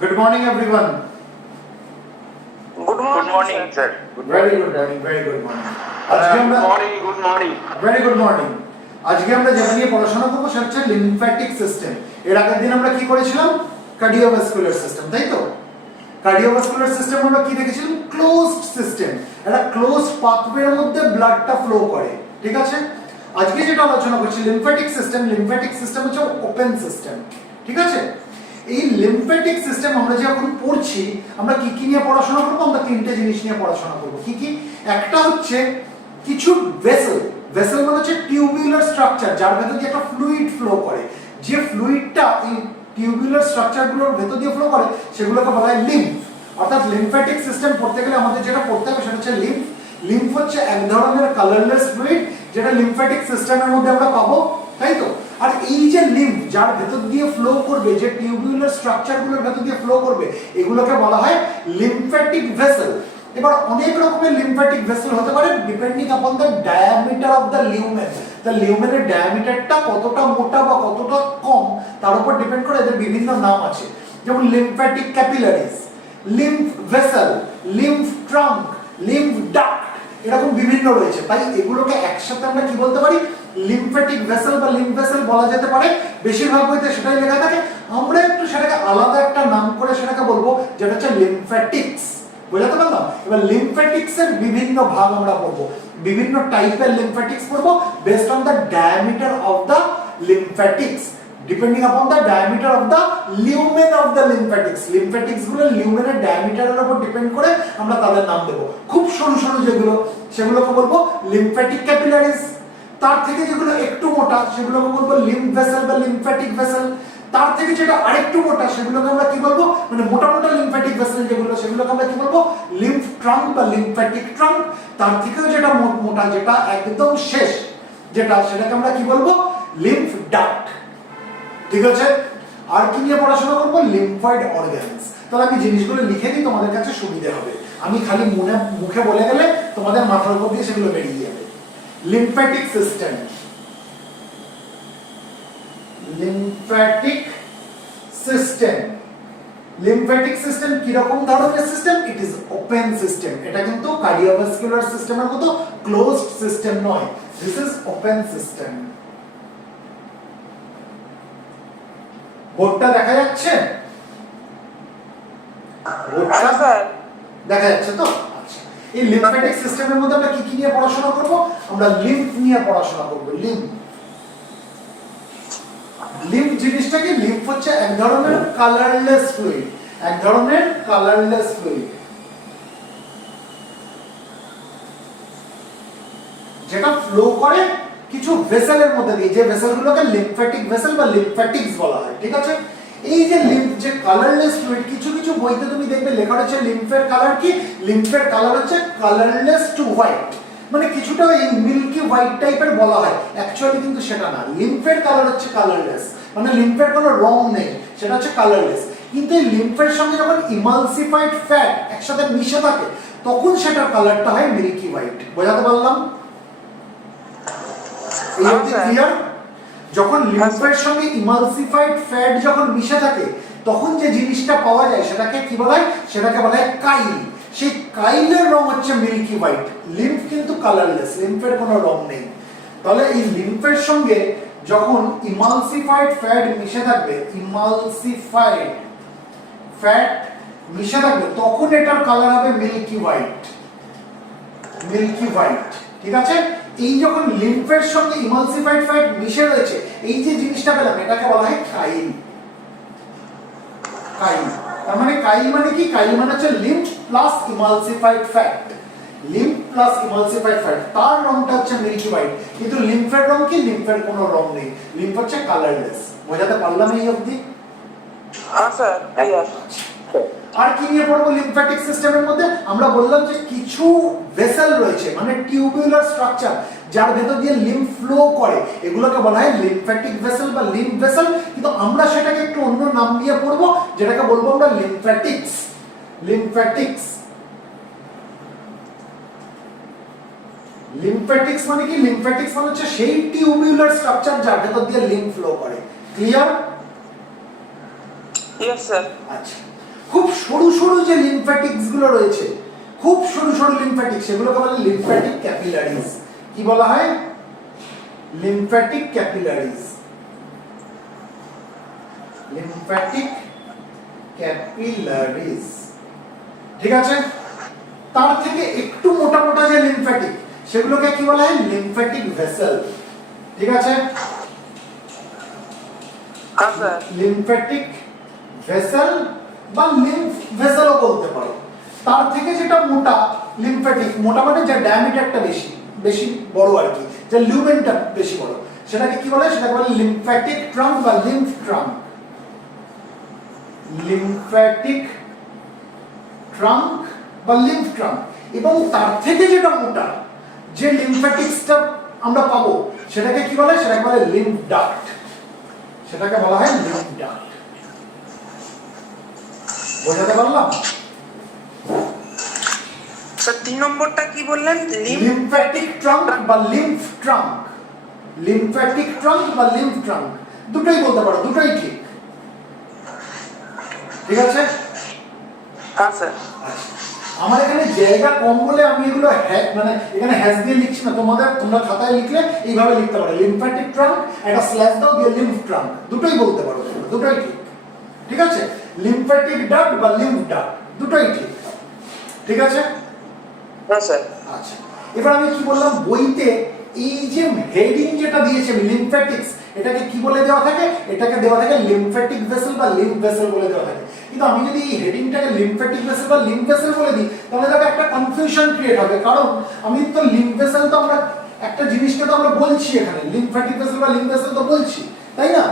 Good morning, everyone. Good morning, sir. Very good morning. Very good morning. Good morning. Very good morning. আজকে আমরা যেটা নিয়ে পড়াশোনা করব সেটা হচ্ছে লিম্ফ্যাটিক সিস্টেম। এর আগের দিন আমরা কি করেছিলাম? কার্ডিওভাস্কুলার সিস্টেম, তাই তো? কার্ডিওভাস্কুলার সিস্টেম আমরা কি দেখেছিলাম? Closed system. এটা ক্লোজড পাথওয়ের মধ্যে ব্লাডটা ফ্লো করে, ঠিক আছে? আজকে যেটা আলোচনা করছি লিম্ফ্যাটিক সিস্টেম। লিম্ফ্যাটিক সিস্টেম হচ্ছে ওপেন সিস্টেম, ঠিক আছে? এই লিম্ফ্যাটিক সিস্টেম আমরা যখন পড়ছি আমরা কি কি নিয়ে পড়াশোনা করব? আমরা তিনটে জিনিস নিয়ে পড়াশোনা করব। কি কি? একটা হচ্ছে কিছু ভেসেল। ভেসেল মানে হচ্ছে টিউবুলার স্ট্রাকচার, যার ভেতর দিয়ে একটা ফ্লুইড ফ্লো করে। যে ফ্লুইডটা এই টিউবুলার স্ট্রাকচারগুলোর ভেতর দিয়ে ফ্লো করে সেগুলোকে বলা হয় লিম্ফ। অর্থাৎ লিম্ফ্যাটিক সিস্টেম পড়তে গেলে আমাদের যেটা পড়তে হবে সেটা হচ্ছে লিম্ফ। লিম্ফ হচ্ছে এক ধরনের কালারলেস ফ্লুইড যেটা লিম্ফ্যাটিক সিস্টেমের মধ্যে আমরা পাবো, তাই তো? আর এই যে লিম্ফ যার ভেতর দিয়ে ফ্লো করবে, যে টিউবুলার স্ট্রাকচারগুলোর ভেতর দিয়ে ফ্লো করবে, এগুলোকে বলা হয় লিম্ফ্যাটিক ভেসেল। এবার অনেক রকমের লিম্ফ্যাটিক ভেসেল হতে পারে depending upon the diameter of the lumen. The লিউমেনের ডায়ামিটারটা কতটা মোটা বা কতটা কম তার উপর ডিপেন্ড করে এদের বিভিন্ন নাম আছে। যেমন lymphatic capillaries, lymph vessel, lymph trunk, lymph duct, এরকম বিভিন্ন রয়েছে। তাই এগুলোকে একসাথে আমরা কি বলতে পারি? লিম্ফ্যাটিক ভেসেল বা লিম্ফ ভেসেল বলা যেতে পারে। বেশিরভাগ বইতে সেটাই লেখা থাকে। আমরা একটু সেটাকে আলাদা একটা নাম করে সেটাকে বলবো, যেটা হচ্ছে লিম্ফ্যাটিক্স। বুঝতে পারলাম? এবার লিম্ফ্যাটিক্স এর বিভিন্ন ভাগ আমরা পড়বো, বিভিন্ন টাইপের লিম্ফ্যাটিক্স পড়বো based on the diameter of the lymphatics, depending upon the diameter of the lumen of the lymphatics. Lymphatics গুলো লিউমেনের ডায়ামিটারের উপর ডিপেন্ড করে আমরা তাদের নাম দেবো। খুব সরু সরু যেগুলো সেগুলোকে বলবো লিম্ফ্যাটিক ক্যাপিলারিজ। তার থেকে যেগুলো একটু মোটা সেগুলোকে বলবো লিম্ফ ভেসেল বা লিম্ফ্যাটিক ভেসেল। তার থেকে যেটা আরেকটু মোটা সেগুলোকে আমরা কি বলবো? মানে মোটা মোটা লিম্ফ্যাটিক ভেসেল যেগুলো সেগুলোকে আমরা কি বলবো? লিম্ফ ট্রাঙ্ক বা লিম্ফ্যাটিক ট্রাঙ্ক। তার থেকেও যেটা মোটা, যেটা একদম শেষ যেটা, সেটাকে আমরা কি বলবো? লিম্ফ ডাক্ট, ঠিক আছে? আর কি নিয়ে পড়াশোনা করবো? Lymphoid organs. তাহলে আমি জিনিসগুলো লিখে দিই, তোমাদের কাছে সুবিধা হবে। আমি খালি মুখে বলে গেলে তোমাদের মাথার উপর দিয়ে সেগুলো বেরিয়ে যাবে। Lymphatic system. Lymphatic system. Lymphatic system কি রকম ধরনের system? It is open system. এটা কিন্তু কার্ডিওভাস্কুলার সিস্টেমের মতো ক্লোজড সিস্টেম নয়। This is open system. বোর্ডটা দেখা যাচ্ছে? বোর্ডটা দেখা যাচ্ছে তো? আচ্ছা, এই লিম্ফ্যাটিক সিস্টেমের মধ্যে আমরা কি কি নিয়ে পড়াশোনা করব? আমরা লিম্ফ নিয়ে পড়াশোনা করব। লিম্ফ। লিম্ফ জিনিসটা কি? লিম্ফ হচ্ছে এক ধরনের কালারলেস ফ্লুইড। এক ধরনের কালারলেস ফ্লুইড যেটা ফ্লো করে কিছু ভেসেলের মধ্যে দিয়ে, যে ভেসেলগুলোকে লিম্ফ্যাটিক ভেসেল বা লিম্ফ্যাটিক্স বলা হয়, ঠিক আছে? এই যে লিম্ফ, যে কালারলেস ফ্লুইড, কিছু কিছু বইতে তুমি দেখবে লেখা রয়েছে লিম্ফের কালার কি? লিম্ফের কালার হচ্ছে কালারলেস টু হোয়াইট, মানে কিছুটা এই মিল্কি হোয়াইট টাইপের বলা হয়। অ্যাকচুয়ালি কিন্তু সেটা না। লিম্ফের কালার হচ্ছে কালারলেস, মানে লিম্ফের কোনো রং নেই, সেটা হচ্ছে কালারলেস। কিন্তু এই লিম্ফের সঙ্গে যখন ইমালসিফাইড ফ্যাট একসাথে মিশে থাকে তখন সেটার কালারটা হয় মিল্কি হোয়াইট। বোঝাতে পারলাম? ক্লিয়ার? যখন লিম্ফের সঙ্গে ইমালসিফাইড ফ্যাট যখন মিশে থাকে তখন যে জিনিসটা পাওয়া যায় সেটাকে কি বলা হয়? সেটাকে বলা হয় কাইল। সেই কাইলের রং হচ্ছে মিল্কি হোয়াইট। লিম্ফ কিন্তু কালারলেস, লিম্ফের কোনো রং নেই। তাহলে এই লিম্ফের সঙ্গে যখন ইমালসিফাইড ফ্যাট মিশে থাকবে, ইমালসিফাইড ফ্যাট মিশে থাকবে তখন এটার কালার হবে মিল্কি হোয়াইট। মিল্কি হোয়াইট, ঠিক আছে? এই যখন লিম্ফের সঙ্গে ইমালসিফাইড ফ্যাট মিশে রয়েছে, এই যে জিনিসটা পেলাম এটাকে বলা হয় কাইল। কাইল তার মানে কাইল মানে কি? কাইল মানে হচ্ছে lymph plus emulsified fat. Lymph plus emulsified fat, তার রংটা হচ্ছে মিল্কি হোয়াইট। কিন্তু লিম্ফের রং কি? লিম্ফের কোনো রং নেই, লিম্ফ হচ্ছে কালারলেস। বোঝাতে পারলাম এই অবধি? হ্যাঁ স্যার, ক্লিয়ার। আর কি নিয়ে পড়বো লিম্ফ্যাটিক সিস্টেমের মধ্যে? আমরা বললাম যে কিছু ভেসেল রয়েছে, মানে টিউবুলার স্ট্রাকচার যার ভেতর দিয়ে লিম্ফ ফ্লো করে, এগুলোকে বলা হয় লিম্ফ্যাটিক ভেসেল বা লিম্ফ ভেসেল। কিন্তু আমরা সেটাকে একটু অন্য নাম দিয়ে পড়বো, যেটাকে বলবো আমরা লিম্ফ্যাটিক্স। লিম্ফ্যাটিক্স। লিম্ফ্যাটিক্স মানে কি? লিম্ফ্যাটিক্স মানে হচ্ছে সেই টিউবুলার স্ট্রাকচার যার ভেতর দিয়ে লিম্ফ ফ্লো করে। ক্লিয়ার? Yes sir. আচ্ছা, খুব সরু সরু যে লিম্ফ্যাটিক্স গুলো রয়েছে, খুব সরু সরু লিম্ফ্যাটিক, সেগুলোকে বলে লিম্ফ্যাটিক ক্যাপিলারিজ। কি বলা হয়? Lymphatic capillaries. লিম্ফ্যাটিক ক্যাপিলারিজ, ঠিক আছে? তার থেকে একটু মোটা মোটা যে লিম্ফ্যাটিক, সেগুলোকে কি বলা হয়? লিম্ফ্যাটিক ভেসেল, ঠিক আছে? হ্যাঁ স্যার। লিম্ফ্যাটিক ভেসেল বা লিম্ফ ভেসেলও বলতে পারো। তার থেকে যেটা মোটা লিম্ফ্যাটিক, মোটা মানে যে ডায়ামিটারটা বেশি বেশি বড় আর কি, যে লিউমেনটা বেশি বড়, সেটাকে কি বলে? সেটাকে বলে লিম্ফ্যাটিক ট্রাঙ্ক বা লিম্ফ ট্রাঙ্ক। লিম্ফ্যাটিক ট্রাঙ্ক বা লিম্ফ ট্রাঙ্ক। এবং তার থেকে যেটা মোটা যে লিম্ফ্যাটিক্সটা আমরা পাবো, সেটাকে কি বলে? সেটাকে বলে লিম্ফ ডাক্ট। সেটাকে বলা হয় লিম্ফ ডাক্ট। বোঝাতে পারলাম? স্যার 3 নম্বরটা কি বললেন? লিম্ফ্যাটিক ট্রাঙ্ক বা লিম্ফ ট্রাঙ্ক। লিম্ফ্যাটিক ট্রাঙ্ক বা লিম্ফ ট্রাঙ্ক দুটোই বলতে পারো, দুটোই ঠিক, ঠিক আছে? হ্যাঁ স্যার। আমার এখানে জায়গা কম বলে আমি এগুলো মানে এখানে হ্যাশ দিয়ে লিখছি না, তোমরা খাতায় লিখলে এইভাবে লিখতে পারো, লিম্ফ্যাটিক ট্রাঙ্ক, একটা স্ল্যাশ দাও দিয়ে লিম্ফ ট্রাঙ্ক, দুটোই বলতে পারো, দুটোই ঠিক, ঠিক আছে? লিম্ফ্যাটিক ডাক্ট বা লিম্ফ ডাক্ট দুটোই ঠিক, ঠিক আছে? হ্যাঁ স্যার। আচ্ছা, এবার আমি কি বললাম, বইতে এই যে হেডিং যেটা দিয়েছে লিম্ফ্যাটিক্স, এটাকে কি বলে দেওয়া থাকে? এটাকে দেওয়া থাকে লিম্ফ্যাটিক ভেসেল বা লিম্ফ ভেসেল বলে দেওয়া থাকে। কিন্তু আমি যদি এই হেডিংটাকে লিম্ফ্যাটিক ভেসেল বা লিম্ফ ভেসেল বলে দিই, তাহলে দেখো একটা কনফিউশন ক্রিয়েট হবে। কারণ আমি তো লিম্ফ ভেসেল তো আমরা একটা জিনিসকে তো আমরা বলছি এখানে, লিম্ফ্যাটিক ভেসেল বা লিম্ফ ভেসেল তো বলছি, তাই না?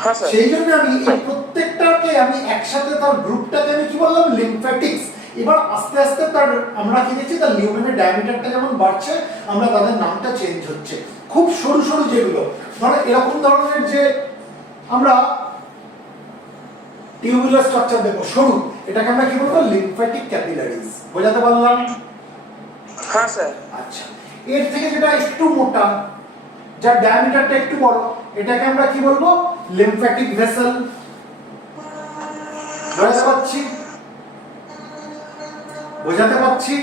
হ্যাঁ স্যার। সেই জন্য আমি এই প্রত্যেকটাকে আমি একসাথে তার গ্রুপটাকে আমি কি বললাম? লিম্ফ্যাটিক্স। এবার আস্তে আস্তে তার আমরা কি দেখছি, তার লিউমেনের ডায়ামিটারটা যেমন বাড়ছে, আমরা তাদের নামটা চেঞ্জ হচ্ছে। খুব সরু সরু যেগুলো, ধরো এরকম ধরনের যে আমরা টিউবুলার স্ট্রাকচার দেখো সরু, এটাকে আমরা কি বলবো? Lymphatic capillaries. বোঝাতে পারলাম? হ্যাঁ স্যার। আচ্ছা, এর থেকে যেটা একটু মোটা, যার ডায়ামিটারটা একটু বড়, এটাকে আমরা কি বলবো? Lymphatic vessel. বোঝাতে পারছি? বোঝাতে পারছি?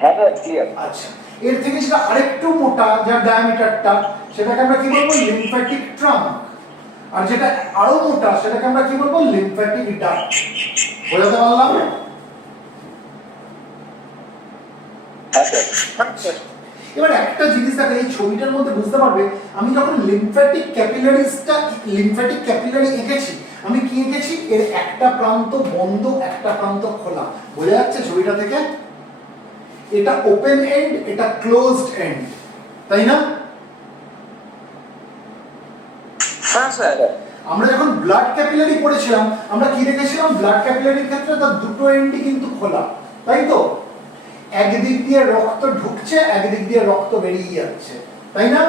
হ্যাঁ স্যার, ক্লিয়ার। আচ্ছা, এর থেকে যেটা আরেকটু মোটা, যার ডায়ামিটারটা, সেটাকে আমরা কি বলবো? Lymphatic trunk. আর যেটা আরো মোটা, সেটাকে আমরা কি বলবো? Lymphatic duct. বোঝাতে পারলাম? হ্যাঁ স্যার। হ্যাঁ স্যার। এবার একটা জিনিস দেখো, এই ছবিটার মধ্যে বুঝতে পারবে, আমি যখন লিম্ফ্যাটিক ক্যাপিলারি এঁকেছি, আমি কি এঁকেছি? এর একটা প্রান্ত বন্ধ, একটা প্রান্ত খোলা। বোঝা যাচ্ছে ছবিটা থেকে? এটা ওপেন এন্ড, এটা ক্লোজড এন্ড, তাই না? হ্যাঁ স্যার। আমরা যখন ব্লাড ক্যাপিলারি পড়েছিলাম, আমরা কি দেখেছিলাম? ব্লাড ক্যাপিলারির ক্ষেত্রে তার দুটো এন্ডই কিন্তু খোলা, তাই তো? একদিক দিয়ে রক্ত ঢুকছে, একদিক দিয়ে রক্ত বেরিয়ে যাচ্ছে, তাই না?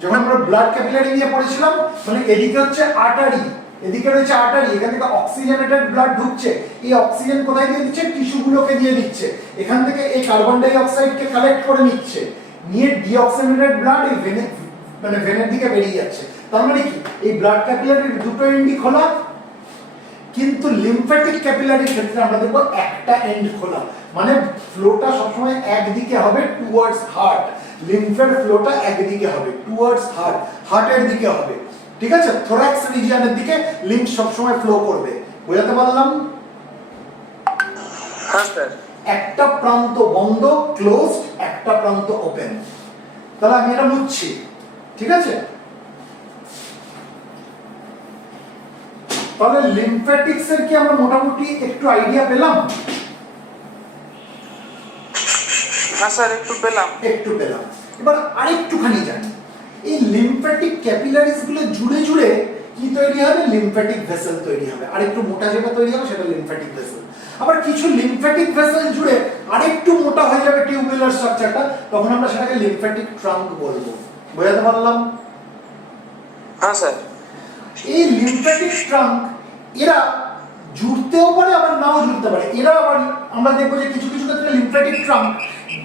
যখন আমরা ব্লাড ক্যাপিলারি নিয়ে পড়েছিলাম, মানে এদিকে হচ্ছে আর্টারি, এদিকে রয়েছে আর্টারি, এখান থেকে অক্সিজেনেটেড ব্লাড ঢুকছে, এই অক্সিজেন কোথায় দিয়ে দিচ্ছে? টিস্যুগুলোকে দিয়ে দিচ্ছে। এখান থেকে এই কার্বন ডাই অক্সাইডকে কালেক্ট করে নিচ্ছে, নিয়ে ডিঅক্সিজেনেটেড ব্লাড এই ভেনের দিকে বেরিয়ে যাচ্ছে। তার মানে কি? এই ব্লাড ক্যাপিলারির দুটো এন্ডই খোলা, কিন্তু লিম্ফ্যাটিক ক্যাপিলারির ক্ষেত্রে আমরা দেখব একটা এন্ড খোলা, মানে ফ্লোটা সবসময় একদিকে হবে, টুয়ার্ডস হার্ট। লিম্ফের ফ্লোটা একদিকে হবে, টুয়ার্ডস হার্ট, হার্টের দিকে হবে, ঠিক আছে? থোরাক্স রিজিয়নের দিকে লিম্ফ সবসময় ফ্লো করবে। বোঝাতে পারলাম? হ্যাঁ স্যার। একটা প্রান্ত বন্ধ, ক্লোজড, একটা প্রান্ত ওপেন। তাহলে আমি এটা মুছছি, ঠিক আছে? তাহলে লিম্ফ্যাটিক্স এর কি আমরা মোটামুটি একটু আইডিয়া পেলাম? হ্যাঁ স্যার, একটু পেলাম। এবার আরেকটুখানি জানি, এই লিম্ফ্যাটিক ক্যাপিলারিজ গুলো জুড়ে জুড়ে কি তৈরি হবে? লিম্ফ্যাটিক ভেসেল তৈরি হবে। আরেকটু মোটা যেটা তৈরি হবে সেটা লিম্ফ্যাটিক ভেসেল। আবার কিছু লিম্ফ্যাটিক ভেসেল জুড়ে আরেকটু মোটা হয়ে যাবে টিউবুলার স্ট্রাকচারটা, তখন আমরা সেটাকে লিম্ফ্যাটিক ট্রাঙ্ক বলবো। বোঝাতে পারলাম? হ্যাঁ স্যার। এই লিম্ফ্যাটিক ট্রাঙ্ক এরা জুড়তেও পারে, আবার নাও জুড়তে পারে। এরা আবার আমরা দেখবো যে কিছু কিছু ক্ষেত্রে লিম্ফ্যাটিক ট্রাঙ্ক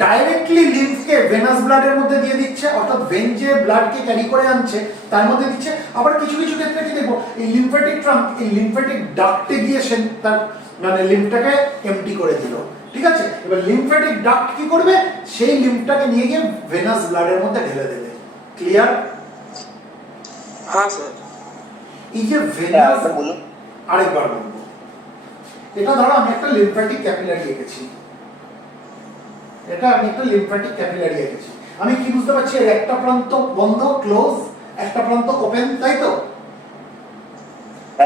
ডাইরেক্টলি লিম্ফকে ভেনাস ব্লাডের মধ্যে দিয়ে দিচ্ছে, অর্থাৎ ভেন যে ব্লাডকে ক্যারি করে আনছে তার মধ্যে দিচ্ছে। আবার কিছু কিছু ক্ষেত্রে কি দেখবো, এই লিম্ফ্যাটিক ট্রাঙ্ক এই লিম্ফ্যাটিক ডাক্টে গিয়ে সে তার মানে লিম্ফটাকে এমটি করে দিল। ঠিক আছে, এবার লিম্ফ্যাটিক ডাক্ট কি করবে, সেই লিম্ফটাকে নিয়ে গিয়ে ভেনাস ব্লাডের মধ্যে ঢেলে দেবে। ক্লিয়ার? হ্যাঁ স্যার। এই যে ভেনাস, বলুন আরেকবার বলবো, এটা ধরো আমি একটা লিম্ফ্যাটিক ক্যাপিলারি এঁকেছি, এটা আমি একটা লিম্ফ্যাটিক ক্যাপিলারি এঁকেছি। আমি কি বুঝতে পারছি, এর একটা প্রান্ত বন্ধ ক্লোজ, একটা প্রান্ত ওপেন, তাই তো?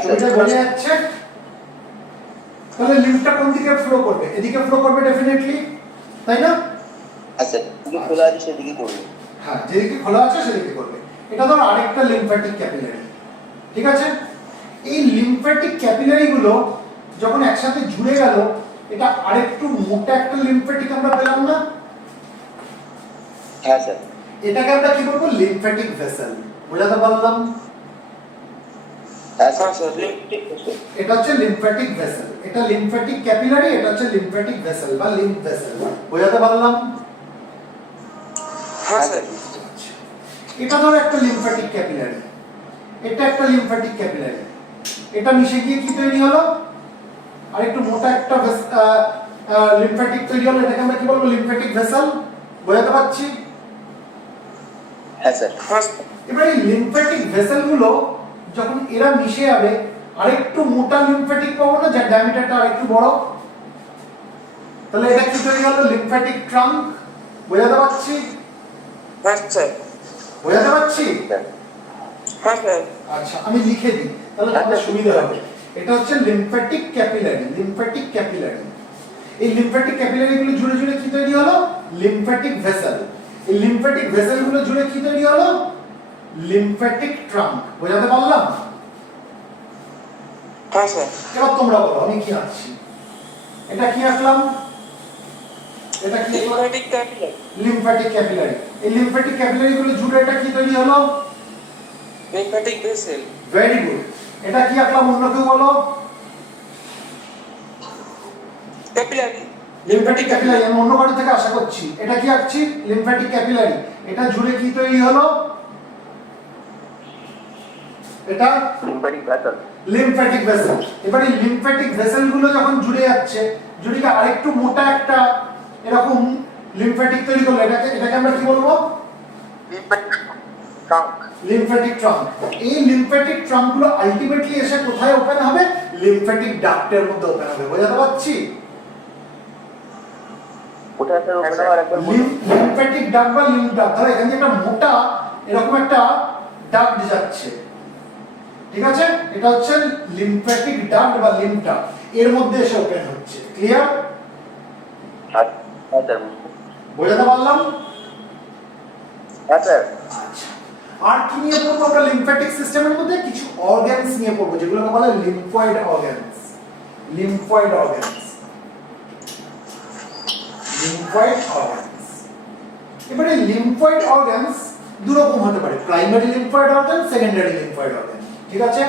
ছবিটা বোঝা যাচ্ছে? তাহলে লিম্ফটা কোন দিকে ফ্লো করবে? এদিকে ফ্লো করবে ডেফিনেটলি, তাই না? আচ্ছা, তুমি খোলা আছে সেদিকে করবে। হ্যাঁ, যেদিকে খোলা আছে সেদিকে করবে। এটা ধরো আরেকটা লিম্ফ্যাটিক ক্যাপিলারি। ঠিক আছে, এই লিম্ফ্যাটিক ক্যাপিলারি গুলো যখন একসাথে জুড়ে গেল, এটা আরেকটু মোটা একটা লিম্ফ্যাটিক আমরা পেলাম না? হ্যাঁ স্যার। এটাকে আমরা কি বলবো, লিম্ফ্যাটিক ভেসেল। বোঝাতে পারলাম? হ্যাঁ হ্যাঁ স্যার। স্যার। এটা হচ্ছে লিম্ফ্যাটিক ভেসেল, এটা লিম্ফ্যাটিক ক্যাপিলারি, এটা হচ্ছে লিম্ফ্যাটিক ভেসেল বা লিম্ফ ভেসেল। বোঝাতে পারলাম? হ্যাঁ স্যার। এটা ধরো একটা লিম্ফ্যাটিক ক্যাপিলারি, এটা একটা লিম্ফ্যাটিক ক্যাপিলারি, এটা মিশে গিয়ে কি তৈরি হলো, আর একটু মোটা একটা লিম্ফ্যাটিক তৈরি হলো, এটাকে আমরা কি বলবো, লিম্ফ্যাটিক ভেসেল। বোঝাতে পারছি? হ্যাঁ স্যার। হ্যাঁ। এবার এই লিম্ফ্যাটিক ভেসেল গুলো যখন এরা মিশে যাবে, আরেকটু মোটা লিম্ফ্যাটিক পাবো না, যার ডায়ামিটারটা আরেকটু বড়, তাহলে এটা কি তৈরি হলো, লিম্ফ্যাটিক ট্রাঙ্ক। বোঝাতে পারছি? হ্যাঁ স্যার। বোঝাতে পারছি? হ্যাঁ স্যার। আচ্ছা, আমি লিখে দিই তাহলে আমাদের সুবিধা হবে। এটা হচ্ছে লিম্ফ্যাটিক ক্যাপিলারি, লিম্ফ্যাটিক ক্যাপিলারি। এই লিম্ফ্যাটিক ক্যাপিলারি গুলো জুড়ে জুড়ে কি তৈরি হলো, লিম্ফ্যাটিক ভেসেল। এই লিম্ফ্যাটিক ভেসেল গুলো জুড়ে কি তৈরি হলো, লিম্ফ্যাটিক ট্রাঙ্ক। বোঝাতে পারলাম? হ্যাঁ স্যার। এবার তোমরা বলো আমি কি আঁকছি, এটা কি আঁকলাম, এটা কি লিম্ফ্যাটিক ক্যাপিলারি। Lymphatic capillary. এই লিম্ফ্যাটিক ক্যাপিলারি গুলো জুড়ে এটা কি তৈরি হলো, লিম্ফ্যাটিক ভেসেল। Very good. এটা কি আঁকলাম, অন্য কেউ বলো? ক্যাপিলারি। লিম্ফ্যাটিক ক্যাপিলারি, আমি অন্য কারো থেকে আশা করছি। এটা কি আঁকছি, লিম্ফ্যাটিক ক্যাপিলারি। এটা জুড়ে কি তৈরি হলো, এটা লিম্ফ্যাটিক ভেসেল। Lymphatic vessel. এবার এই লিম্ফ্যাটিক ভেসেল গুলো যখন জুড়ে যাচ্ছে, জুড়ে গিয়ে আরেকটু মোটা একটা এরকম লিম্ফ্যাটিক তৈরি করলো, এটাকে আমরা কি বলবো, লিম্ফ্যাটিক ট্রাঙ্ক। Lymphatic trunk. এই লিম্ফ্যাটিক ট্রাঙ্ক গুলো আলটিমেটলি এসে কোথায় ওপেন হবে, লিম্ফ্যাটিক ডাক্টের মধ্যে ওপেন হবে। বোঝাতে পারছি? ওটা স্যার ওপেন হওয়ার একবার বলুন। লিম্ফ্যাটিক ডাক্ট বা লিম্ফ ডাক্ট, ধরো এখান থেকে একটা মোটা এরকম একটা ডাক্ট যাচ্ছে। ঠিক আছে, এটা হচ্ছে লিম্ফ্যাটিক ডাক্ট বা লিম্ফ ডাক্ট, এর মধ্যে এসে ওপেন হচ্ছে। ক্লিয়ার? হ্যাঁ স্যার। বোঝাতে পারলাম? হ্যাঁ স্যার। আচ্ছা, আর কি নিয়ে পড়বো আমরা লিম্ফ্যাটিক সিস্টেমের মধ্যে, কিছু অর্গানস নিয়ে পড়বো যেগুলোকে বলে lymphoid organs. Lymphoid organs, lymphoid organs. এবারে লিম্ফয়েড অর্গানস দু রকম হতে পারে, primary lymphoid organ, secondary lymphoid organ. ঠিক আছে,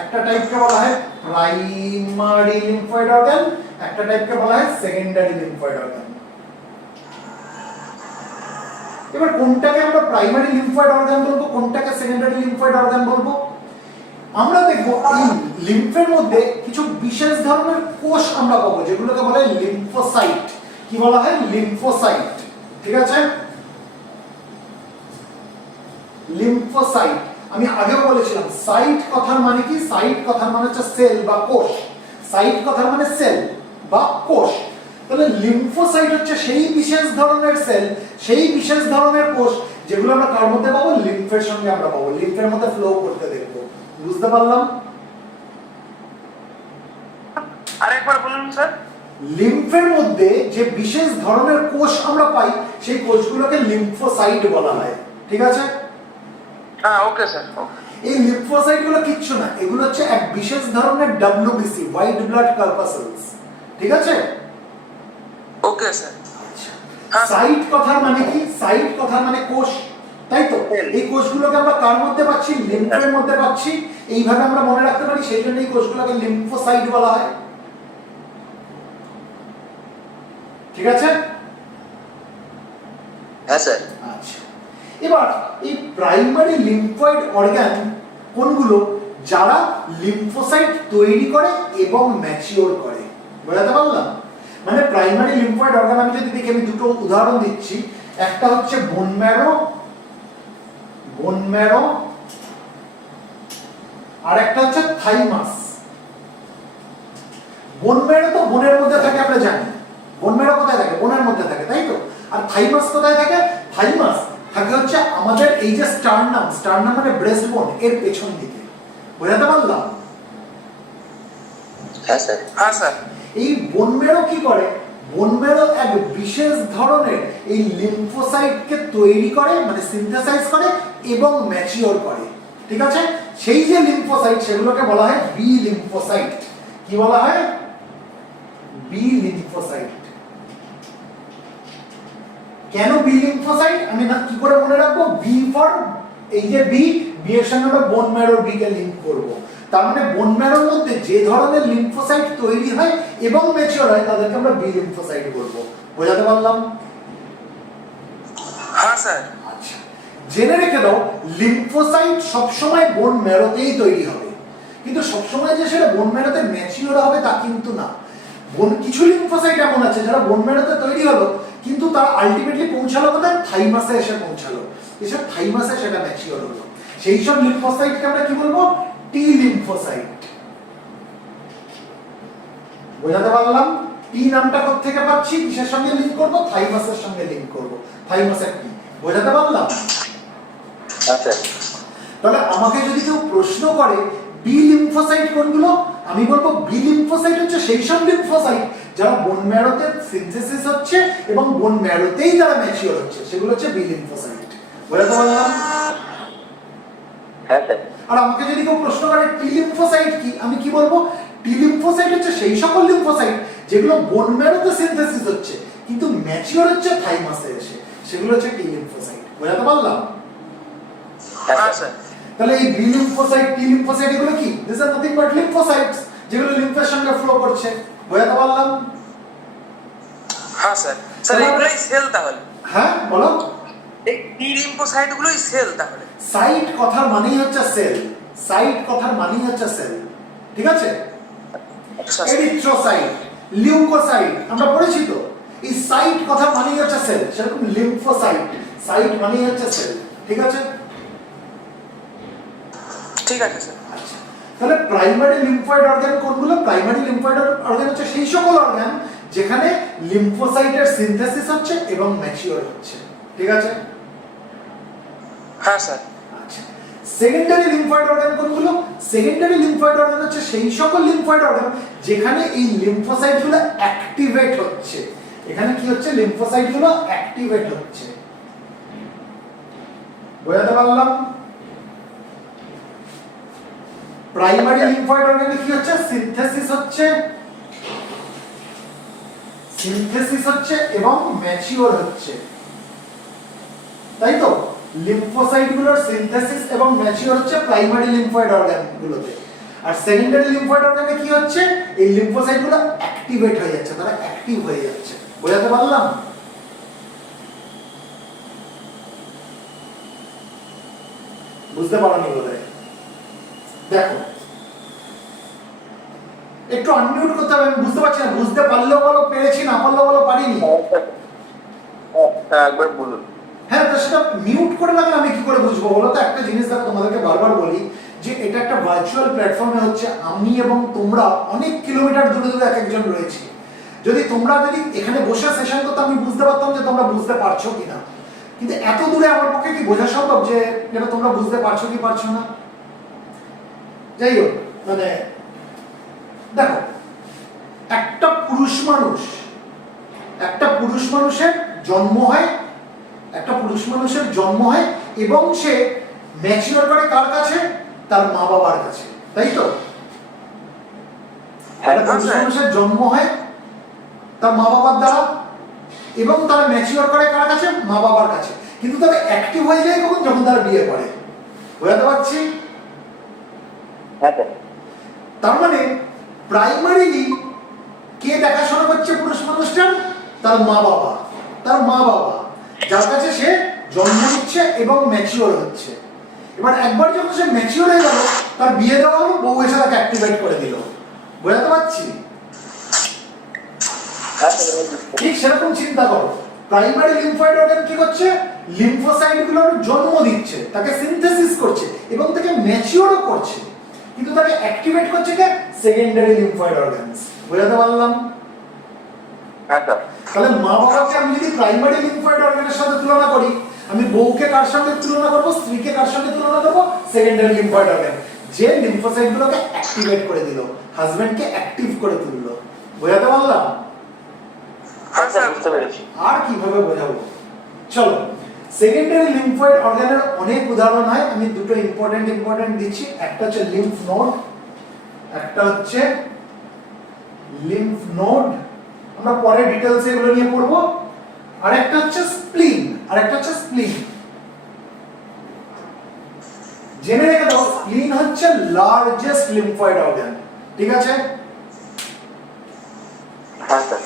একটা টাইপকে বলা হয় প্রাইমারি লিম্ফয়েড অর্গান, একটা টাইপকে বলা হয় সেকেন্ডারি লিম্ফয়েড অর্গান। এবার কোনটাকে আমরা প্রাইমারি লিম্ফয়েড অর্গান বলবো, কোনটাকে সেকেন্ডারি লিম্ফয়েড অর্গান বলবো, আমরা দেখবো এই লিম্ফের মধ্যে কিছু বিশেষ ধরনের কোষ আমরা পাবো যেগুলোকে বলা হয় লিম্ফোসাইট। কি বলা হয়, লিম্ফোসাইট। ঠিক আছে, লিম্ফোসাইট। আমি আগেও বলেছিলাম সাইট কথার মানে কি, সাইট কথার মানে হচ্ছে সেল বা কোষ। সাইট কথার মানে সেল বা কোষ। তাহলে লিম্ফোসাইট হচ্ছে সেই বিশেষ ধরনের সেল, সেই বিশেষ ধরনের কোষ যেগুলো আমরা কার মধ্যে পাবো, লিম্ফের সঙ্গে আমরা পাবো, লিম্ফের মধ্যে ফ্লো করতে দেখবো। বুঝতে পারলাম? আরেকবার বলুন স্যার। লিম্ফের মধ্যে যে বিশেষ ধরনের কোষ আমরা পাই, সেই কোষগুলোকে লিম্ফোসাইট বলা হয়। ঠিক আছে, হ্যাঁ ওকে স্যার। এই লিম্ফোসাইট গুলো কিচ্ছু না, এগুলো হচ্ছে এক বিশেষ ধরনের ডব্লিউবিসি, হোয়াইট ব্লাড কর্পাসেলস। ঠিক আছে, ওকে স্যার। সাইট কথার মানে কি, সাইট কথার মানে কোষ, তাই তো? এই কোষগুলোকে আমরা কার মধ্যে পাচ্ছি, লিম্ফের মধ্যে পাচ্ছি। এইভাবে আমরা মনে রাখতে পারি, সেই জন্য এই কোষগুলোকে লিম্ফোসাইট বলা হয়। ঠিক আছে, হ্যাঁ স্যার। আচ্ছা, এবার এই প্রাইমারি লিম্ফয়েড অর্গান কোনগুলো? যারা লিম্ফোসাইট তৈরি করে এবং ম্যাচিওর করে। বোঝাতে পারলাম? মানে প্রাইমারি লিম্ফয়েড অর্গান আমি যদি দেখি, আমি দুটো উদাহরণ দিচ্ছি। একটা হচ্ছে বোন ম্যারো, আর একটা হচ্ছে থাইমাস। বোন ম্যারো তো বোনের মধ্যে থাকে, আমরা জানি। বোন ম্যারো কোথায় থাকে? বোনের মধ্যে থাকে, তাই তো? আর থাইমাস কোথায় থাকে? থাইমাস থাকে হচ্ছে আমাদের এই যে স্টার্নাম মানে ব্রেস্ট বোন, এর পেছন দিকে। বোঝাতে পারলাম? হ্যাঁ স্যার। হ্যাঁ স্যার। এই বোন ম্যারো কি করে? বোন ম্যারো এক বিশেষ ধরনের এই লিম্ফোসাইটকে তৈরি করে, মানে সিনথেসাইজ করে এবং ম্যাচিওর করে। ঠিক আছে? সেই যে লিম্ফোসাইট, সেগুলোকে বলা হয় বি লিম্ফোসাইট। কি বলা হয়? B lymphocyte. কেন বি লিম্ফোসাইট? আমি না কি করে মনে রাখবো? বি ফর, এই যে বি এর সঙ্গে আমরা বোন ম্যারো বি কে লিংক করব। তার মানে বোন ম্যারোর মধ্যে যে ধরনের লিম্ফোসাইট তৈরি হয় এবং ম্যাচিওর হয়, তাদেরকে আমরা বি লিম্ফোসাইট বলবো। বোঝাতে পারলাম? হ্যাঁ স্যার। আচ্ছা, জেনে রেখে দাও, লিম্ফোসাইট সবসময় বোন ম্যারোতেই তৈরি হবে, কিন্তু সবসময় যে সেটা বোন ম্যারোতে ম্যাচিওর হবে তা কিন্তু না। কিছু লিম্ফোসাইট এমন আছে যারা বোন ম্যারোতে তৈরি হলো, কিন্তু তারা আলটিমেটলি পৌঁছালো কোথায়? থাইমাসে এসে পৌঁছালো, এসব থাইমাসে সেটা ম্যাচিওর হলো। সেই সব লিম্ফোসাইটকে আমরা কি বলবো? টি লিম্ফোসাইট। বোঝাতে পারলাম? টি নামটা কোথা থেকে পাচ্ছি? কিসের সঙ্গে লিংক করব? থাইমাসের সঙ্গে লিংক করব। থাইমাসের টি। বোঝাতে পারলাম? হ্যাঁ স্যার। তাহলে আমাকে যদি কেউ প্রশ্ন করে বি লিম্ফোসাইট কোনগুলো, আমি বলবো বি লিম্ফোসাইট হচ্ছে সেই সব লিম্ফোসাইট যারা বোন ম্যারোতে সিনথেসিস হচ্ছে এবং বোন ম্যারোতেই তারা ম্যাচিওর হচ্ছে, সেগুলো হচ্ছে বি লিম্ফোসাইট। বোঝাতে পারলাম? হ্যাঁ স্যার। আর আমাকে যদি কেউ প্রশ্ন করে টি লিম্ফোসাইট কি, আমি কি বলবো? টি লিম্ফোসাইট হচ্ছে সেই সকল লিম্ফোসাইট যেগুলো বোন ম্যারোতে সিনথেসিস হচ্ছে কিন্তু ম্যাচিওর হচ্ছে থাইমাসে এসে, সেগুলো হচ্ছে টি লিম্ফোসাইট। বোঝাতে পারলাম? হ্যাঁ স্যার। তাহলে এই বি লিম্ফোসাইট, টি লিম্ফোসাইট এগুলো কি? This are nothing but lymphocytes, যেগুলো লিম্ফের সঙ্গে ফ্লো করছে। বোঝাতে পারলাম? হ্যাঁ স্যার। স্যার এগুলোই সেল তাহলে? হ্যাঁ, বলো। এই টি লিম্ফোসাইট গুলোই সেল তাহলে? সাইট কথার মানেই হচ্ছে সেল। সাইট কথার মানেই হচ্ছে সেল। ঠিক আছে? এরিথ্রোসাইট, লিউকোসাইট আমরা পড়েছি তো। এই সাইট কথার মানেই হচ্ছে সেল, সেরকম লিম্ফোসাইট সাইট মানেই হচ্ছে সেল। ঠিক আছে? ঠিক আছে স্যার। আচ্ছা, তাহলে প্রাইমারি লিম্ফয়েড অর্গান কোনগুলো? প্রাইমারি লিম্ফয়েড অর্গান হচ্ছে সেই সকল অর্গান যেখানে লিম্ফোসাইটের সিনথেসিস হচ্ছে এবং ম্যাচিওর হচ্ছে। ঠিক আছে? হ্যাঁ স্যার। আচ্ছা, সেকেন্ডারি লিম্ফয়েড অর্গান কোনগুলো? সেকেন্ডারি লিম্ফয়েড অর্গান হচ্ছে সেই সকল লিম্ফয়েড অর্গান যেখানে এই লিম্ফোসাইটগুলো অ্যাক্টিভেট হচ্ছে। এখানে কি হচ্ছে? লিম্ফোসাইটগুলো অ্যাক্টিভেট হচ্ছে। বোঝাতে পারলাম? প্রাইমারি লিম্ফয়েড অর্গানে কি হচ্ছে? সিনথেসিস হচ্ছে এবং ম্যাচিওর হচ্ছে, তাই তো? লিম্ফোসাইটগুলোর সিনথেসিস এবং ম্যাচিওর হচ্ছে প্রাইমারি লিম্ফয়েড অর্গানগুলোতে। আর সেকেন্ডারি লিম্ফয়েড অর্গানে কি হচ্ছে? এই লিম্ফোসাইটগুলো অ্যাক্টিভেট হয়ে যাচ্ছে, তারা অ্যাক্টিভ হয়ে যাচ্ছে। বোঝাতে পারলাম? বুঝতে পারোনি বোধহয়। দেখো, একটু আনমিউট করতে হবে, আমি বুঝতে পারছি না। বুঝতে পারলেও বলো, পেরেছি, না পারলেও বলো পারিনি। হ্যাঁ একবার বলুন। হ্যাঁ, তো সেটা মিউট করে লাগলে আমি কি করে বুঝবো বলো তো? একটা জিনিস দেখো, তোমাদেরকে বারবার বলি যে এটা একটা ভার্চুয়াল প্ল্যাটফর্মে হচ্ছে, আমি এবং তোমরা অনেক কিলোমিটার দূরে দূরে এক একজন রয়েছি। যদি এখানে বসে সেশন করতে, আমি বুঝতে পারতাম যে তোমরা বুঝতে পারছো কিনা, কিন্তু এত দূরে আমার পক্ষে কি বোঝা সম্ভব যে এটা তোমরা বুঝতে পারছো কি পারছো না? যাই হোক, মানে দেখো, একটা পুরুষ মানুষের জন্ম হয় এবং সে ম্যাচিওর করে কার কাছে? তার মা বাবার কাছে, তাই তো? পুরুষ মানুষের জন্ম হয় তার মা বাবার দ্বারা এবং তারা ম্যাচিওর করে কার কাছে? মা বাবার কাছে। কিন্তু তারা অ্যাক্টিভ হয়ে যায় কখন? যখন তারা বিয়ে করে। বোঝাতে পারছি? তার মানে প্রাইমারিলি কে দেখাশোনা করছে পুরুষ মানুষটার? তার মা বাবা। যার কাছে সে জন্ম নিচ্ছে এবং ম্যাচিওর হচ্ছে। এবার একবার যখন সে ম্যাচিওর হয়ে গেল, তার বিয়ে দেওয়া হলো, বউ এসে তাকে অ্যাক্টিভেট করে দিল। বোঝাতে পারছি? হ্যাঁ স্যার। ঠিক সেরকম চিন্তা করো, প্রাইমারি লিম্ফয়েড অর্গান কি করছে? লিম্ফোসাইট গুলোর জন্ম দিচ্ছে, তাকে সিনথেসিস করছে এবং তাকে ম্যাচিওরও করছে, কিন্তু তাকে অ্যাক্টিভেট করছে কে? Secondary lymphoid organs. বোঝাতে পারলাম? হ্যাঁ স্যার। তাহলে মা বাবাকে আমি যদি প্রাইমারি লিম্ফয়েড অর্গানের সাথে তুলনা করি, আমি বউকে কার সঙ্গে তুলনা করব? স্ত্রীকে কার সঙ্গে তুলনা করব? সেকেন্ডারি লিম্ফয়েড অর্গান, যে লিম্ফোসাইট গুলোকে অ্যাক্টিভেট করে দিল, হাজবেন্ডকে অ্যাক্টিভ করে তুললো। বোঝাতে পারলাম? হ্যাঁ স্যার। বুঝতে পেরেছি। আর কিভাবে বোঝাবো? চলো, সেকেন্ডারি লিম্ফয়েড অর্গানের অনেক উদাহরণ হয়, আমি দুটো ইম্পর্টেন্ট দিচ্ছি। একটা হচ্ছে লিম্ফ নোড, একটা হচ্ছে লিম্ফ নোড, আমরা পরে ডিটেইলস এগুলো নিয়ে পড়বো। আর একটা হচ্ছে স্প্লিন, জেনে রেখে দাও, স্প্লিন হচ্ছে লার্জেস্ট লিম্ফয়েড অর্গান। ঠিক আছে? হ্যাঁ স্যার।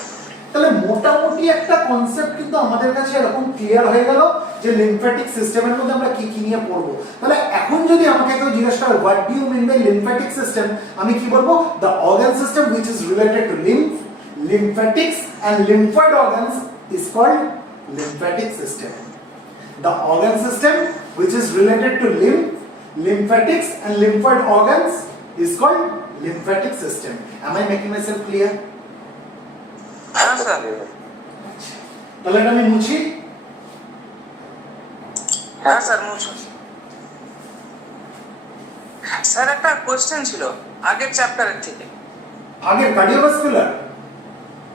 তাহলে মোটামুটি একটা কনসেপ্ট কিন্তু আমাদের কাছে এরকম ক্লিয়ার হয়ে গেল যে লিম্ফ্যাটিক সিস্টেমের মধ্যে আমরা কি কি নিয়ে পড়বো। তাহলে এখন যদি আমাকে কেউ জিজ্ঞেস করে what do you mean by lymphatic system, আমি কি বলবো? The organ system which is related to lymph, lymphatics and lymphoid organs is called lymphatic system. The organ system which is related to lymph, lymphatics and lymphoid organs is called lymphatic system. Am I making myself clear? হ্যাঁ sir. তাহলে এটা আমি মুছি। হ্যাঁ sir মুছুন। Sir একটা question ছিল আগের চ্যাপ্টারের থেকে। আগে কার্ডিওভাস্কুলার,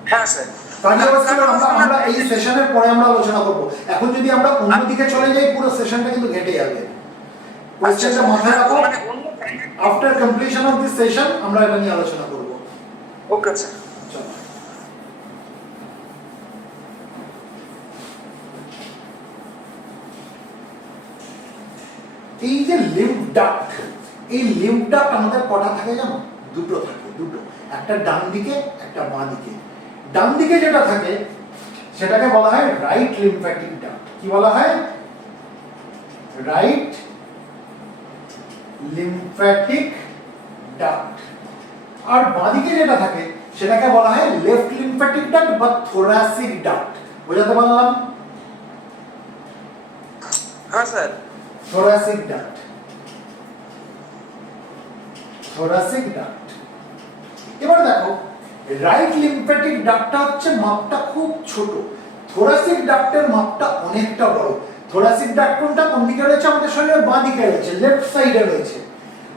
হ্যাঁ স্যার। কার্ডিওভাস্কুলার আমরা এই সেশনের পরে আমরা আলোচনা করব। এখন যদি আমরা অন্যদিকে চলে যাই, পুরো সেশনটা কিন্তু ঘেটে যাবে। কোশ্চেনটা মাথায় রাখো, মানে অন্য after completion of this session আমরা এটা নিয়ে আলোচনা করব। Okay sir. চলো, এই যে লিম্ফ ডাক্ট, এই লিম্ফ ডাক্ট আমাদের কটা থাকে জানো? দুটো থাকে, দুটো। একটা ডান দিকে, একটা বাঁ দিকে। ডান দিকে যেটা থাকে সেটাকে বলা হয় রাইট লিম্ফ্যাটিক ডাক্ট। কি বলা হয়? Right lymphatic duct. আর বাঁ দিকে যেটা থাকে সেটাকে বলা হয় লেফট লিম্ফ্যাটিক ডাক্ট বা থোরাসিক ডাক্ট। বোঝাতে পারলাম? হ্যাঁ sir. thoracic duct, thoracic duct। এবার দেখো, রাইট লিম্ফ্যাটিক ডাক্টটা হচ্ছে মাপটা খুব ছোট, থোরাসিক ডাক্টের মাপটা অনেকটা বড়। থোরাসিক ডাক্ট কোনটা? কোন দিকে রয়েছে? আমাদের শরীরের বাঁ দিকে রয়েছে, লেফট সাইডে রয়েছে।